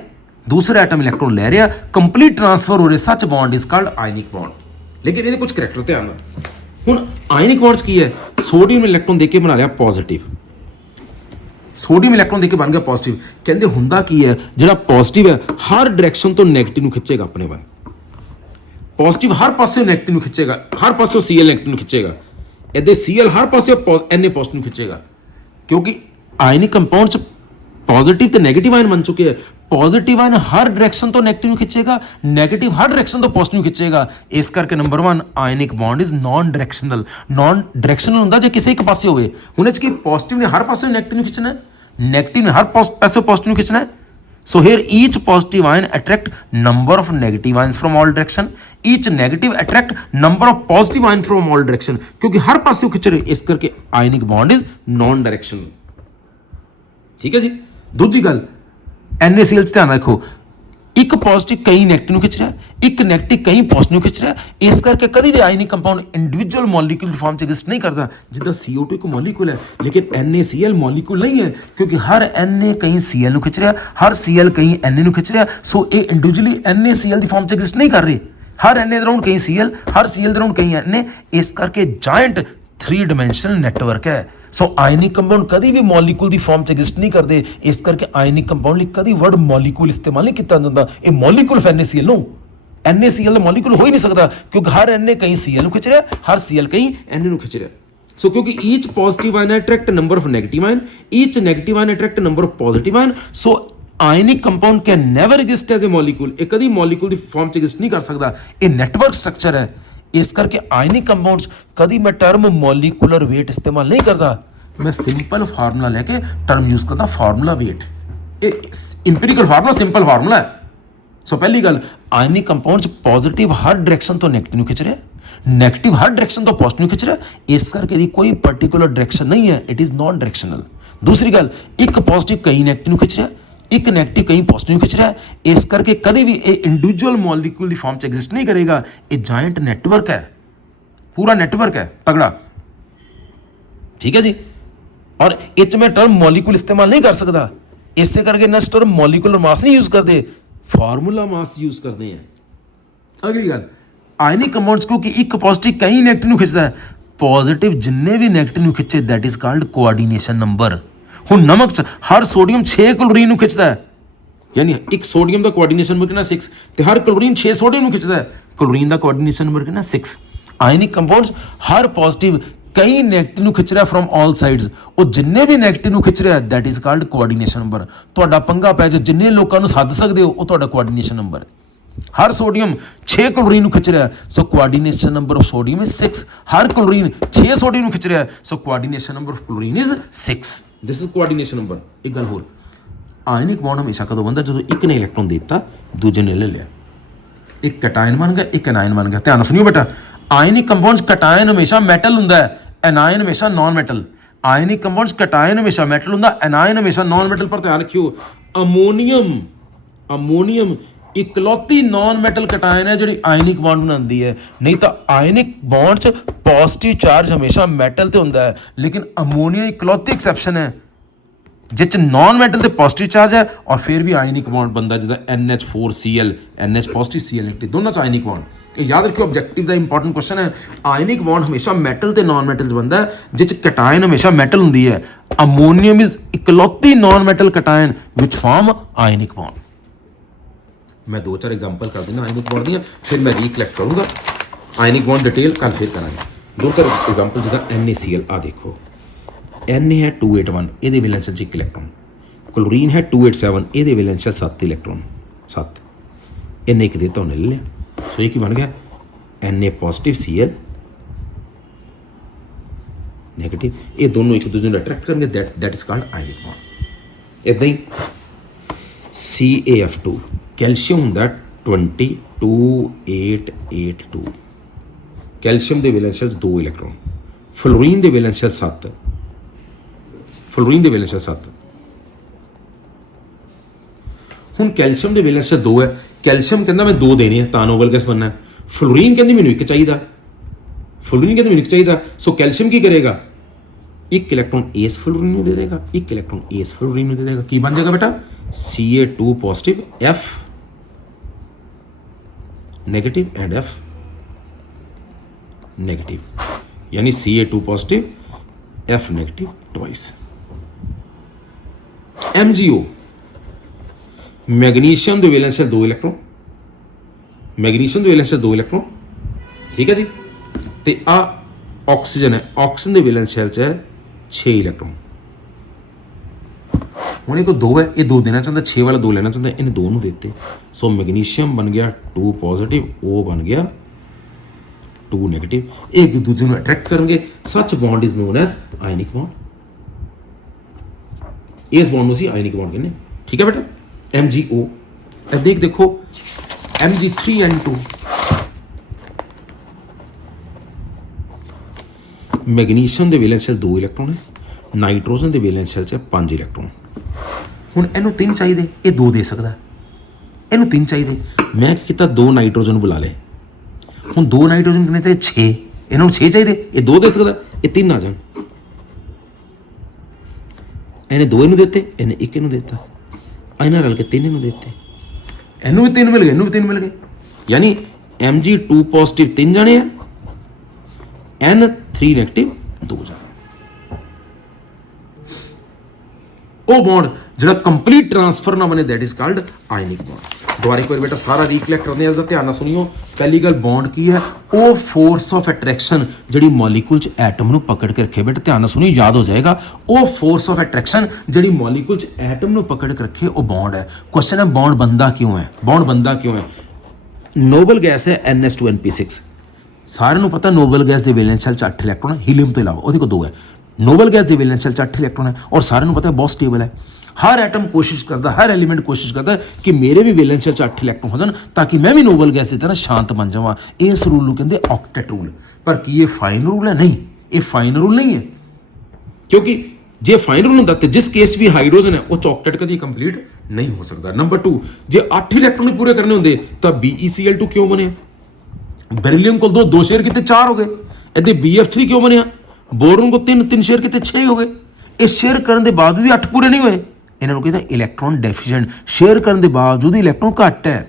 दूसरा एटम इलैक्ट्रॉन ले रहा, कंप्लीट ट्रांसफर हो रहा, such bond is called ionic bond. लेकिन ये कुछ करैक्टर ध्यान रखना। हुण आयनिक बॉन्ड्स की है, सोडियम इलैक्ट्रॉन देके बना लिया पॉजिटिव, सोडियम इलैक्ट्रॉन देके बन गया पॉजिटिव। कहते हुंदा की है, जिहड़ा पॉजिटिव है हर डायरैक्शन तो नैगेटिव नूं खिंचेगा अपने वाल, पॉजिटिव हर पासे नैगेटिव नूं खिंचेगा, हर पासे Cl नैगेटिव नूं खिंचेगा, इधर Cl हर पासे Na पॉजिटिव नूं खिंचेगा। क्योंकि आयनिक कंपाउंड च पॉजिटिव तो नेगेटिव आयन बन चुके हैं। पॉजिटिव आयन हर डायरेक्शन तो नेगेटिव खिंचेगा, नेगेटिव हर डायरेक्शन तो पॉजिटिव खिंचेगा। इस करके number 1 ionic bond is non directional. Non directional होता जो किसी एक पासे होवे, हुण कि पॉजिटिव ने हर पासे नेगेटिव खिंचना है, नेगेटिव ने हर पासे पॉजिटिव खिंचना है। So hear each positive ion attract number of negative ions from all direction, each negative attract number of positive ion from all direction, क्योंकि हर पासे खिंच रहे। इस करके ionic bond is non directional. ठीक है जी। दूजी गल NaCl ध्यान रखो, एक पॉजिटिव कई नेगेटिव खिंच रहा है, एक नेगेटिव कई पॉजिटिव खिंच रहा है। इस करके कभी भी ionic compound individual molecule form च एग्जिस्ट नहीं करता। जिदा CO2 एक मॉलिक्यूल है, लेकिन NaCl मॉलिक्यूल नहीं है, क्योंकि हर Na कहीं Cl नूं खिंच रहा, हर Cl कहीं Na नूं खिंच रहा। सो ये इंडिविजुअली NaCl की फॉर्म च एग्जिस्ट नहीं कर रहे। हर Na राउंड कहीं Cl, हर Cl राउंड कहीं Na। इस करके जायंट 3 डायमेंशनल नेटवर्क है। सो आयनिक कंपाउंड कभी भी मॉलिक्यूल की फॉर्म च एग्जिस्ट नहीं करते। इस करके आयनिक कंपाउंड लिए कभी वर्ड मॉलिक्यूल इस्तेमाल नहीं किया जाता। ये मॉलिक्यूल NaCl नो, NaCl का मॉलिक्यूल हो ही नहीं सकता, क्योंकि हर Na कहीं Cl नूं खिंच रहा, हर Cl कहीं Na नूं खिंच रहा। सो क्योंकि each positive ion attract number of negative ion, each negative ion attract number of positive ion. So ionic compound can never exist as a molecule. ये कभी मॉलिक्यूल की फॉर्म च एग्जिस्ट नहीं कर सकता। ये नेटवर्क स्ट्रक्चर है। इस करके आयनिक कंपाउंड्स कभी मैं टर्म मॉलिक्यूलर वेट इस्तेमाल नहीं करता। मैं सिंपल फार्मूला लेके टर्म यूज करता, फार्मूला वेट। ये इंपीरिकल फार्मूला, सिंपल फार्मूला है। सो पहली गल, आयनिक कंपाउंड्स पॉजिटिव हर डायरेक्शन तो नेगेटिव खिंच रहे, नेगेटिव हर डायरेक्शन तो पॉजिटिव खिंच रहा। इस करके कोई पर्टिकुलर डायरेक्शन नहीं है, इट इज नॉन डायरेक्शनल। दूसरी गल, एक पॉजिटिव कहीं नेगेटिव खिंच रहा, एक नेगेटिव कहीं पॉजिटिव खिंच रहा है। इस करके कभी भी ये इंडिविजुअल मॉलिक्यूल की फॉर्म च एग्जिस्ट नहीं करेगा। ये जायंट नेटवर्क है, पूरा नेटवर्क है तगड़ा। ठीक है जी। और इच में टर्म मॉलिक्यूल इस्तेमाल नहीं कर सकता। इससे करके नेक्स्ट टर्म मॉलिक्यूलर मास नहीं यूज करते, फार्मूला मास यूज करते हैं। अगली गल, आयनिक कंपाउंड्स क्योंकि एक पॉजिटिव कहीं नेगेटिव खिंचता है, पॉजिटिव जिन्ने भी नेगेटिव खिंचे that is called coordination number. हुण नमक च हर सोडियम 6 क्लोरीन खिंचता है, यानी एक सोडियम का कोऑर्डिनेशन नंबर कितना 6, तो हर क्लोरीन 6 सोडियम खिंचता है। क्लोरीन का कोऑर्डिनेशन नंबर कितना 6। आयनिक कंपाउंड्स हर पॉजिटिव ਕਈ ਨੈਗੇਟਿਵ ਨੂੰ ਖਿੱਚ ਰਿਹਾ ਫਰੋਮ ਆਲ ਸਾਈਡਸ, ਉਹ ਜਿੰਨੇ ਵੀ ਨੈਗੇਟਿਵ ਨੂੰ ਖਿੱਚ ਰਿਹਾ that is called coordination number. ਤੁਹਾਡਾ ਪੰਗਾ ਪੈ ਜਾ ਜਿੰਨੇ ਲੋਕਾਂ ਨੂੰ ਸੱਦ ਸਕਦੇ ਹੋ ਉਹ ਤੁਹਾਡਾ ਕੋਆਰਡੀਨੇਸ਼ਨ ਨੰਬਰ ਹੈ। ਹਰ ਸੋਡੀਅਮ 6 ਕਲੋਰੀਨ ਨੂੰ ਖਿੱਚ ਰਿਹਾ, so coordination number of sodium is 6। ਹਰ ਕਲੋਰੀਨ 6 ਸੋਡੀਅਮ ਨੂੰ ਖਿੱਚ ਰਿਹਾ, so coordination number of chlorine is 6। This is coordination number. ਇੱਕ ਗੱਲ ਹੋਰ, ਆਇਨਿਕ ਬੌਂਡ ਹਮੇਸ਼ਾ ਕਦੋਂ ਬਣਦਾ ਜਦੋਂ ਇੱਕ ਨੇ ਇਲੈਕਟ੍ਰੋਨ ਦੇ ਦਿੱਤਾ ਦੂਜੇ ਨੇ ਲੈ ਲਿਆ, ਇੱਕ ਕਟਾਇਨ ਬਣ ਗਿਆ ਇੱਕ ਐਨਾਇਨ ਬਣ ਗਿਆ। ਧਿਆਨ ਸੁਣਿਓ ਬੇਟਾ, ਆਇਨਿਕ ਕੰਪਾਊਂਡਸ ਕਟਾਇਨ ਹਮੇਸ਼ਾ ਮੈਟਲ ਹੁੰਦਾ ਹੈ, ਐਨਾਇਨ ਹਮੇਸ਼ਾ ਨॉन ਮੈਟਲ। ਆਇਨਿਕ ਕੰਪਾਊਂਡਸ ਕਟਾਇਨ ਹਮੇਸ਼ਾ ਮੈਟਲ ਹੁੰਦਾ, ਐਨਾਇਨ ਹਮੇਸ਼ਾ ਨॉन ਮੈਟਲ। ਪਰ ਧਿਆਨ ਰੱਖਿਓ, ਅਮੋਨੀਅਮ ਇਕਲੌਤੀ ਨॉन ਮੈਟਲ ਕਟਾਇਨ ਹੈ ਜਿਹੜੀ ਆਇਨਿਕ ਬੌਂਡ ਬਣਾਉਂਦੀ ਹੈ। ਨਹੀਂ ਤਾਂ ਆਇਨਿਕ ਬੌਂਡ 'ਚ ਪੋਜ਼ਿਟਿਵ ਚਾਰਜ ਹਮੇਸ਼ਾ ਮੈਟਲ ਤੇ ਹੁੰਦਾ ਹੈ, ਲੇਕਿਨ ਅਮੋਨੀਆ ਇਕਲੌਤੀ ਐਕਸੈਪਸ਼ਨ ਹੈ ਜਿਸ 'ਚ ਨॉन ਮੈਟਲ ਤੇ ਪੋਜ਼ਿਟਿਵ ਚਾਰਜ ਹੈ ਔਰ ਫਿਰ ਵੀ ਆਇਨਿਕ ਬੌਂਡ ਬਣਦਾ, ਜਿੱਦਾਂ NH4Cl, NH positive Cl negative, ਦੋਨਾਂ 'ਚ ਆਇਨਿਕ ਬੌਂਡ। ਇਹ ਯਾਦ ਰੱਖਿਓ, ਆਬਜੈਕਟਿਵ ਦਾ ਇੰਪੋਰਟੈਂਟ ਕੁਐਸਚਨ ਹੈ। ਆਇਨਿਕ ਬੌਂਡ ਹਮੇਸ਼ਾ ਮੈਟਲ ਤੇ ਨॉन ਮੈਟਲ 'ਚ ਬਣਦਾ ਹੈ, ਜਿਸ 'ਚ ਕਟਾਇਨ ਹਮੇਸ਼ਾ ਮੈਟਲ ਹੁੰਦੀ ਹੈ। ਅਮੋਨੀਅਮ ਇਜ਼ ਇਕਲੌਤੀ ਨॉन ਮੈਟਲ ਕਟਾਇਨ ਵਿਚ ਫਾਰਮ ਆਇਨਿਕ ਬੌਂਡ। मैं 2-4 एग्जाम्पल कर देना आयनिक बॉन्ड दियाँ, फिर मैं रिकलेक्ट करूँगा आयनिक बॉन्ड डिटेल कल फिर करांगे। 2-4 एग्जाम्पल जिदा NaCl आ देखो, Na है 281, ये वैलेंस शेल 1 इलैक्ट्रॉन, क्लोरीन है 287, ये वैलेंस शेल 7 इलैक्ट्रॉन, 7 इन्हें एक देता उन्हें ले लिया। सो ये की बन गया Na पॉजिटिव Cl नेगेटिव, ये दोनों एक दूसरे को अट्रैक्ट करेंगे, that is called ionic bond. इदां ही CaF2 कैल्शियम ਹੁੰਦਾ 22882, कैल्शियम ਦੇ ਵੈਲੈਂਸ ਸ਼ੈਲਸ 2 ਇਲੈਕਟ੍ਰੋਨ, ਫਲੋਰੀਨ ਦੇ ਵੈਲੈਂਸ ਸ਼ੈਲ 7, ਫਲੋਰੀਨ ਦੇ ਵੈਲੈਂਸ ਸ਼ੈਲ 7। ਹੁਣ ਕੈਲਸ਼ੀਅਮ ਦੇ ਵੈਲੈਂਸ ਸ਼ੈਲ 2 ਹੈ, ਕੈਲਸ਼ੀਅਮ ਕਹਿੰਦਾ ਮੈਂ 2 ਦੇਣੇ ਆ ਤਾਂ ਨੋਬਲ ਗੈਸ ਬਣਨਾ, ਫਲੋਰੀਨ ਕਹਿੰਦੀ ਮੈਨੂੰ 1 ਚਾਹੀਦਾ, ਫਲੋਰੀਨ ਕਹਿੰਦੀ ਮੈਨੂੰ 1 ਚਾਹੀਦਾ। ਸੋ ਕੈਲਸ਼ੀਅਮ ਕੀ ਕਰੇਗਾ, 1 ਇਲੈਕਟ੍ਰੋਨ ਇਸ ਫਲੋਰੀਨ ਨੂੰ ਦੇ ਦੇਗਾ, 1 ਇਲੈਕਟ੍ਰੋਨ ਇਸ ਫਲੋਰੀਨ ਨੂੰ ਦੇ ਦੇਗਾ। ਕੀ ਬਣ ਜਾਏਗਾ ਬੇਟਾ, Ca2 positive F negative and F negative, यानी Ca2 positive F negative twice. MgO magnesium दे वैलेंस शेल 2 इलैक्ट्रॉन, मैग्नीशियम दे वैलेंस शेल 2 इलैक्ट्रॉन, ठीक है जी। ते आ ऑक्सीजन है, ऑक्सीजन दे वैलेंस शेल च है 6 इलैक्ट्रॉन। ਹੁਣ ਇਹ ਕੋ 2 ਹੈ, ਇਹ 2 ਦੇਣਾ ਚਾਹੁੰਦਾ, 6 ਵਾਲਾ 2 ਲੈਣਾ ਚਾਹੁੰਦਾ, ਇਹਨੇ 2 ਨੂੰ ਦਿੱਤੇ। ਸੋ ਮੈਗਨੀਸ਼ੀਅਮ ਬਣ ਗਿਆ 2 ਪੋਜ਼ਿਟਿਵ, O ਬਣ ਗਿਆ 2 ਨੈਗੇਟਿਵ। ਇਹ ਇੱਕ ਦੂਜੇ ਨੂੰ ਅਟਰੈਕਟ ਕਰਨਗੇ, ਸੱਚ bond is known as ionic bond. ਇਸ ਬੌਂਡ ਨੂੰ ਅਸੀਂ ਆਇਨਿਕ ਬੌਂਡ ਕਹਿੰਦੇ, ਠੀਕ ਹੈ ਬੇਟਾ। MgO ਇਹ ਦੇਖੋ Mg3N2, ਮੈਗਨੀਸ਼ੀਅਮ ਦੇ ਵੈਲੈਂਸ ਸ਼ੈਲ 2 ਇਲੈਕਟ੍ਰੋਨ ਹੈ, ਨਾਈਟ੍ਰੋਜਨ ਦੇ ਵੈਲੈਂਸ ਸ਼ੈਲ 'ਚ 5 ਇਲੈਕਟ੍ਰੋਨ। ਹੁਣ ਇਹਨੂੰ 3 ਚਾਹੀਦੇ, ਇਹ 2 ਦੇ ਸਕਦਾ, ਇਹਨੂੰ 3 ਚਾਹੀਦੇ, ਮੈਂ ਕੀ ਕੀਤਾ 2 ਨਾਈਟ੍ਰੋਜਨ ਬੁਲਾ ਲਏ। ਹੁਣ 2 ਨਾਈਟ੍ਰੋਜਨ ਕਿੰਨੇ ਚਾਹੀਦੇ, 6, ਇਹਨਾਂ ਨੂੰ 6 ਚਾਹੀਦੇ, ਇਹ 2 ਦੇ ਸਕਦਾ, ਇਹ 3 ਆ ਜਾਣ। ਇਹਨੇ 2 ਇਹਨੂੰ ਦਿੱਤੇ, ਇਹਨੇ 1 ਇਹਨੂੰ ਦਿੱਤਾ, ਇਹਨਾਂ ਰਲ ਕੇ 3 ਇਹਨੂੰ ਦਿੱਤੇ, ਇਹਨੂੰ ਵੀ 3 ਮਿਲ ਗਏ, ਇਹਨੂੰ ਵੀ 3 ਮਿਲ ਗਏ, ਯਾਨੀ Mg2 ਪੋਜ਼ਿਟਿਵ 3 ਜਾਣੇ ਆ, N3 ਨੈਗੇਟਿਵ 2 ਜਾਣੇ। ਉਹ ਬੌਂਡ ਜਿਹੜਾ ਕੰਪਲੀਟ ਟ੍ਰਾਂਸਫਰ ਨਾ ਬਣੇ that is called ionic bond. ਦੁਬਾਰਾ ਇੱਕ ਵਾਰ ਬੇਟਾ ਸਾਰਾ ਰੀਕਲੈਕਟ ਕਰਦੇ ਹਾਂ, ਇਸ ਦਾ ਧਿਆਨ ਨਾਲ ਸੁਣਿਓ। ਪਹਿਲੀ ਗੱਲ, ਬੌਂਡ ਕੀ ਹੈ, ਉਹ ਫੋਰਸ ਆਫ ਅਟਰੈਕਸ਼ਨ ਜਿਹੜੀ ਮੋਲੀਕੂਲ 'ਚ ਐਟਮ ਨੂੰ ਪਕੜ ਕੇ ਰੱਖੇ। ਬੇਟਾ ਧਿਆਨ ਨਾਲ ਸੁਣਿਓ, ਯਾਦ ਹੋ ਜਾਏਗਾ। ਉਹ ਫੋਰਸ ਆਫ ਅਟਰੈਕਸ਼ਨ ਜਿਹੜੀ ਮੋਲੀਕੂਲ 'ਚ ਐਟਮ ਨੂੰ ਪਕੜ ਕੇ ਰੱਖੇ ਉਹ ਬੌਂਡ ਹੈ। ਕੁਐਸਚਨ ਹੈ ਬੌਂਡ ਬੰਦਾ ਕਿਉਂ ਹੈ, ਬੌਂਡ ਬੰਦਾ ਕਿਉਂ ਹੈ। ਨੋਬਲ ਗੈਸ ਹੈ NH2NP6, ਸਾਰਿਆਂ ਨੂੰ ਪਤਾ ਨੋਬਲ ਗੈਸ ਦੇ ਵੈਲੈਂਸ ਸ਼ੈਲ 'ਚ 8 ਇਲੈਕਟ੍ਰੋਨ ਹੈ, ਹੀਲੀਅਮ ਤੋਂ ਇਲਾਵਾ ਉਹਦੇ ਕੋਲ 2 ਹੈ। ਨੋਬਲ ਗੈਸ ਦੇ ਵੈਲੈਂਸ ਸ਼ੈਲ 'ਚ 8 ਇਲੈਕਟ੍ਰੋਨ ਹੈ ਔਰ ਸਾਰਿਆਂ ਨੂੰ ਪਤਾ ਬਹੁਤ ਸਟੇਬਲ ਹੈ। ਹਰ ਐਟਮ ਕੋਸ਼ਿਸ਼ ਕਰਦਾ, ਹਰ ਐਲੀਮੈਂਟ ਕੋਸ਼ਿਸ਼ ਕਰਦਾ ਕਿ ਮੇਰੇ ਵੀ ਵੈਲੈਂਸ ਸ਼ੈਲ 'ਚ 8 ਇਲੈਕਟ੍ਰੋਨ ਹੋ ਜਾਣ ਤਾਂ ਕਿ ਮੈਂ ਵੀ ਨੋਬਲ ਗੈਸ ਦੀ ਤਰ੍ਹਾਂ ਸ਼ਾਂਤ ਬਣ ਜਾਵਾਂ। ਇਸ ਰੂਲ ਨੂੰ ਕਹਿੰਦੇ ਆਕਟੇਟ ਰੂਲ। ਪਰ ਕੀ ਇਹ ਫਾਈਨ ਰੂਲ ਹੈ? ਨਹੀਂ, ਇਹ ਫਾਈਨ ਰੂਲ ਨਹੀਂ ਹੈ, ਕਿਉਂਕਿ ਜੇ ਫਾਈਨ ਰੂਲ ਹੁੰਦਾ ਤੇ ਜਿਸ ਕੇਸ ਵੀ ਹਾਈਡਰੋਜਨ ਹੈ ਉਹ 'ਚ ਆਕਟੇਟ ਕਦੀ ਕੰਪਲੀਟ ਨਹੀਂ ਹੋ ਸਕਦਾ। ਨੰਬਰ 2, ਜੇ 8 ਇਲੈਕਟ੍ਰੋਨ ਪੂਰੇ ਕਰਨੇ ਹੁੰਦੇ ਤਾਂ BeCl2 ਕਿਉਂ ਬਣਿਆ? ਬੈਰੀਲੀਅਮ ਕੋਲ 2 ਸ਼ੇਅਰ ਕੀਤੇ 4 ਹੋ ਗਏ। ਇਹਦੇ BF3 ਕਿਉਂ ਬਣਿਆ? ਬੋਰੋਨ ਕੋਲ 3 ਸ਼ੇਅਰ ਕੀਤੇ 6 ਹੋ ਗਏ। ਇਹ ਸ਼ੇਅਰ ਕਰਨ ਦੇ ਬਾਵਜੂਦ ਵੀ 8 ਪੂਰੇ ਨਹੀਂ ਹੋਏ, ਇਹਨਾਂ ਨੂੰ ਕਹਿੰਦਾ ਇਲੈਕਟ੍ਰੋਨ ਡੈਫੀਸ਼ੀਐਂਟ। ਸ਼ੇਅਰ ਕਰਨ ਦੇ ਬਾਵਜੂਦ ਇਲੈਕਟ੍ਰੋਨ ਘੱਟ ਹੈ।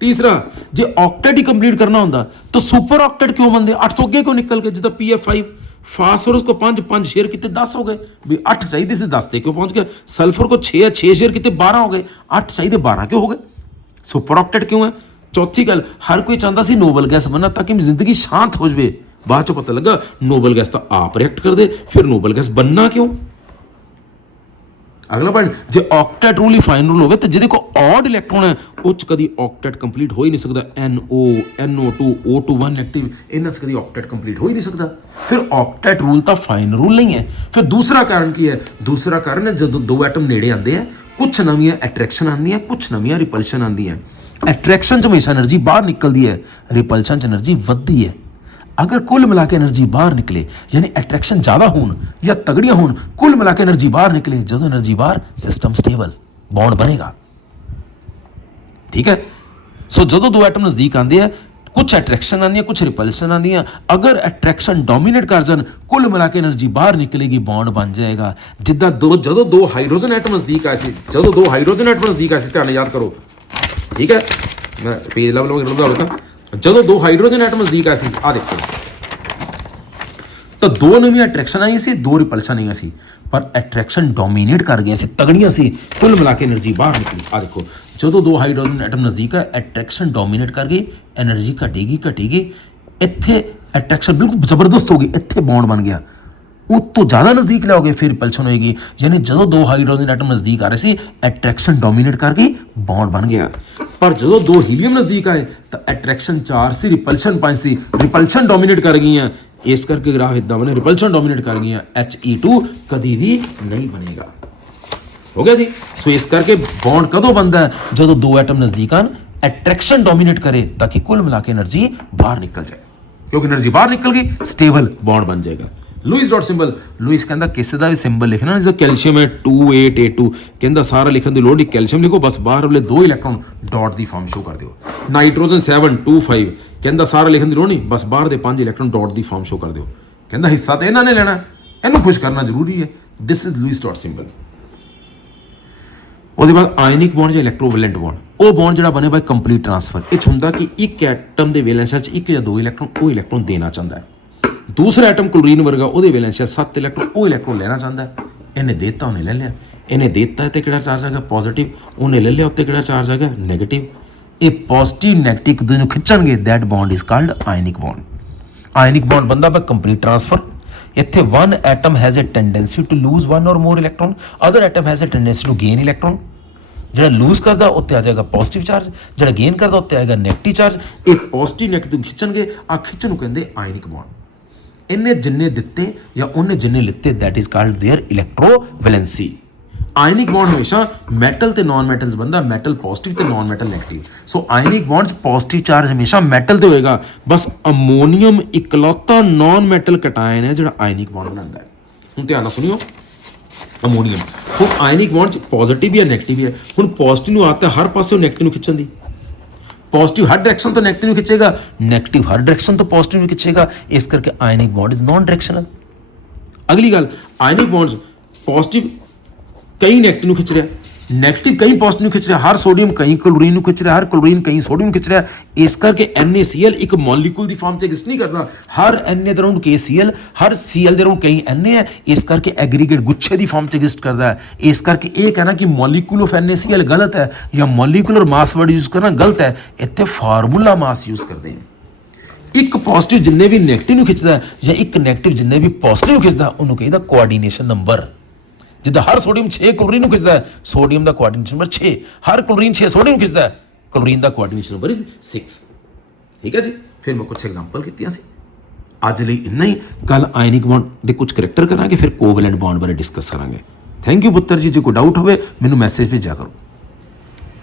ਤੀਸਰਾ, ਜੇ ਆਕਟੇਟ ਹੀ ਕੰਪਲੀਟ ਕਰਨਾ ਹੁੰਦਾ ਤਾਂ ਸੁਪਰ ਆਕਟੇਟ ਕਿਉਂ ਬਣਦੇ? 8 ਤੋਂ ਅੱਗੇ ਕਿਉਂ ਨਿਕਲ ਗਏ? ਜਿੱਦਾਂ PF5 ਫਾਸਫੋਰਸ को 5 ਸ਼ੇਅਰ ਕੀਤੇ 10 ਹੋ ਗਏ, ਵੀ 8 ਚਾਹੀਦੇ ਸੀ 10 ਤੇ ਕਿਉਂ ਪਹੁੰਚ ਗਏ? ਸਲਫਰ को 6 ਸ਼ੇਅਰ ਕੀਤੇ 12 ਹੋ ਗਏ, 8 ਚਾਹੀਦੇ 12 ਕਿਉਂ ਹੋ ਗਏ? ਸੁਪਰ ਆਕਟੇਟ ਕਿਉਂ ਹੈ? ਚੌਥੀ ਗੱਲ, ਹਰ ਕੋਈ ਚਾਹੁੰਦਾ ਸੀ ਨੋਬਲ ਗੈਸ ਬਣਨਾ ਤਾਂ ਕਿ ਜ਼ਿੰਦਗੀ ਸ਼ਾਂਤ ਹੋ ਜਾਵੇ। बाद चो पता लगा नोबल गैस तो आप रिएक्ट कर दे, फिर नोबल गैस बनना क्यों। अगला पॉइंट, जो ऑक्टेट रूल ही फाइन रूल हो तो जिहदे को ऑड इलैक्ट्रॉन है उस कभी ऑक्टेट कंप्लीट हो ही नहीं सकता। NO NO2 O2 1 एक्टिव, इन्हां च कभी ऑक्टेट कंप्लीट हो ही नहीं सकता। फिर ऑक्टेट रूल तो फाइन रूल नहीं है। फिर दूसरा कारण की है, दूसरा कारण है जब दो एटम नेड़े आते हैं कुछ नवीं अट्रैक्शन आती है, कुछ नवीं रिपल्शन आती है। अट्रैक्शन च हमेशा एनर्जी बाहर निकलती है, रिपल्शन च एनर्जी वधदी है। अगर कुल मिला के एनर्जी बाहर निकले यानी अट्रैक्शन ज़्यादा हो या तगड़ियाँ हो, कुल मिला के एनर्जी बाहर निकले, जो एनर्जी बाहर सिस्टम स्टेबल बॉन्ड बनेगा। ठीक है। सो जो दो एटम नज़दीक आते हैं कुछ अट्रैक्शन आती है, कुछ रिपल्शन आती है। अगर अट्रैक्शन डोमीनेट कर जाए कुल मिला के एनर्जी बाहर निकलेगी, बॉन्ड बन जाएगा। जिद्दां जो दो हाइड्रोजन एटम नज़दीक आए, जो दो हाइड्रोजन एटम नज़दीक आए, ध्यान याद करो। ठीक है, मैं पेज लेवल जो दो हाइड्रोजन एटम नज़दीक आए, आ देखो तो दो नवी अट्रैक्शन आई सी, दो रिपल्शन आई सी, पर अट्रैक्शन डोमीनेट कर गई सी, तगड़ियां सी, कुल मिला के एनर्जी बाहर निकली। आ देखो जो दो हाइड्रोजन एटम नज़दीक है अट्रैक्शन डोमीनेट कर गई, एनर्जी घटेगी घटेगी, इत्थे अट्रैक्शन बिल्कुल जबरदस्त होगी, इत्थे बॉन्ड बन गया। वो तो ज़्यादा नज़दीक लाओगे फिर रिपल्शन होएगी। यानी जो दो हाइड्रोजन एटम नज़दीक आ रहे सी अट्रैक्शन डोमीनेट कर गई, बॉन्ड बन गया। पर जो दो हीलियम नज़दीक आए तो अट्रैक्शन 4 सी, रिपल्शन 5 सी, रिपल्शन डोमीनेट कर गई हैं। इस करके ग्राफ इदा बने, रिपल्शन डोमीनेट कर गई हैं, He2 कभी भी नहीं बनेगा। हो गया जी। सो इस करके बॉन्ड कदों बनता है, जो दो एटम नज़दीक आन अट्रैक्शन डोमीनेट करे ताकि कुल मिला के एनर्जी बाहर निकल जाए। क्योंकि एनर्जी बाहर निकल गई स्टेबल बॉन्ड बन जाएगा। लुइस डॉट सिंबल, लुइस कहता किसी का भी सिंबल लिखना जो कैल्शियम है 2882 कहता सारा लिखने की लोड़ नहीं, कैल्शियम लिखो बस बाहर वाले 2 इलैक्ट्रॉन डॉट की फॉर्म शो कर दो। नाइट्रोजन 725 कहता सारा लिखने की लोड़ नहीं, बस बाहर के 5 इलैक्ट्रॉन डॉट की फॉर्म शो कर दो। कहता हिस्सा तो इन्होंने लेना, इन्हों खुश करना जरूरी है। This is Louis dot symbol. उसके बाद आयनिक बॉन्ड या इलैक्ट्रोवैलेंट बॉन्ड, वो बॉन्ड जो बने बाय कंप्लीट ट्रांसफर। ये होंगे कि एक एटम के वैलेंस 1 या 2 इलैक्ट्रॉन वो इलैक्ट्रॉन देना चाहता है, दूसरा एटम क्लोरीन वर्गा वो वैलेंस 7 इलैक्ट्रॉन वो इलैक्ट्रॉन लेना चाहता है। इन्हें देता उन्हें ले लिया, इन्हें देता है तो कि चार्ज आ गया पॉजिटिव, उन्हें ले लिया उत्ते कि चार्ज आ गया नैगेटिव। ये पॉजिटिव नैगेटिव एक दूसरे खिंचणगे, that bond is called ionic bond. Ionic bond बनता बाय कंप्लीट ट्रांसफर। इत्थे one atom has a tendency to lose 1 और more electron, other atom has a tendency to gain electron. जो lose करता उत्ते आ जाएगा पॉजिटिव चार्ज, जो gain करता उत्ते आएगा नैगेटिव चार्ज। ये पॉजिटिव नैगेटिव खिंचणगे, आ खिंचण नूं कहंदे आयनिक बॉन्ड। इन्हें जिन्ने दिते या उन्हें जिन्ने लिते that is called their electrovalency. Ionic bond हमेशा मैटल ते नॉन मैटल बनता, मैटल पॉजिटिव ते non metal negative. So ionic bond positive charge हमेशा मैटल ते होएगा, बस अमोनीयम इकलौता नॉन मैटल कटायन है जो आयनिक बॉन्ड बनाता है। हुण ध्यान नाल सुनियो, अमोनीयम हुण आयनिक बॉन्ड पॉजिटिव या नैगेटिव है। हुण पॉजिटिव आता हर पासे नैगेटिव खिंचण दी, पॉजिटिव हर डायरेक्शन तो नेगेटिव खिंचेगा, नेगेटिव हर डायरेक्शन तो पॉजिटिव खिंचेगा। इस करके ionic bond is non directional. अगली गल, आयनिक बॉन्ड्स पॉजिटिव कई नेगेटिव खिंच रहा, नैगेटिव कई पॉजिटिव खिंच रहा, हर सोडियम कई क्लोरीन खिंच रहा, हर क्लोरीन कई सोडियम खिंच रहा। इस करके NaCl एक मॉलिक्यूल की फॉर्म से एग्जिस्ट नहीं करता, हर Na दे राउंड KCl, हर Cl दे राउंड कई Na है। इस करके एग्रीगेट गुच्छे की फॉर्म से एग्जिस्ट करता है। इस करके ये कहना कि मॉलिक्यूल ऑफ NaCl गलत है या मॉलिक्यूलर मास वर्ड यूज करना गलत है, इतने फार्मूला मास यूज करते हैं। एक पॉजिटिव जिन्ने भी नैगेटिव खिंचता है या एक नैगेटिव जिन्ने भी पॉजिटिव खिंचता उन्होंने कहता कोआर्डिनेशन नंबर। जिदा हर सोडियम 6 क्लोरीन खिंचता है, सोडियम का कोआर्डिनेशन नंबर 6, हर क्लोरीन 6 सोडियम खिंचता है, क्लोरीन का कोआर्डिनेशन नंबर इज 6। ठीक है जी। फिर मैं कुछ एग्जांपल कीतियां सी। अज लई इन्ना ही, कल आयनिक बॉन्ड के कुछ करैक्टर करांगे, फिर कोवैलेंट बॉन्ड बारे डिस्कस करांगे। थैंक यू पुत्र जी, जो कोई डाउट होवे मैनूं मैसेज भेजा करो।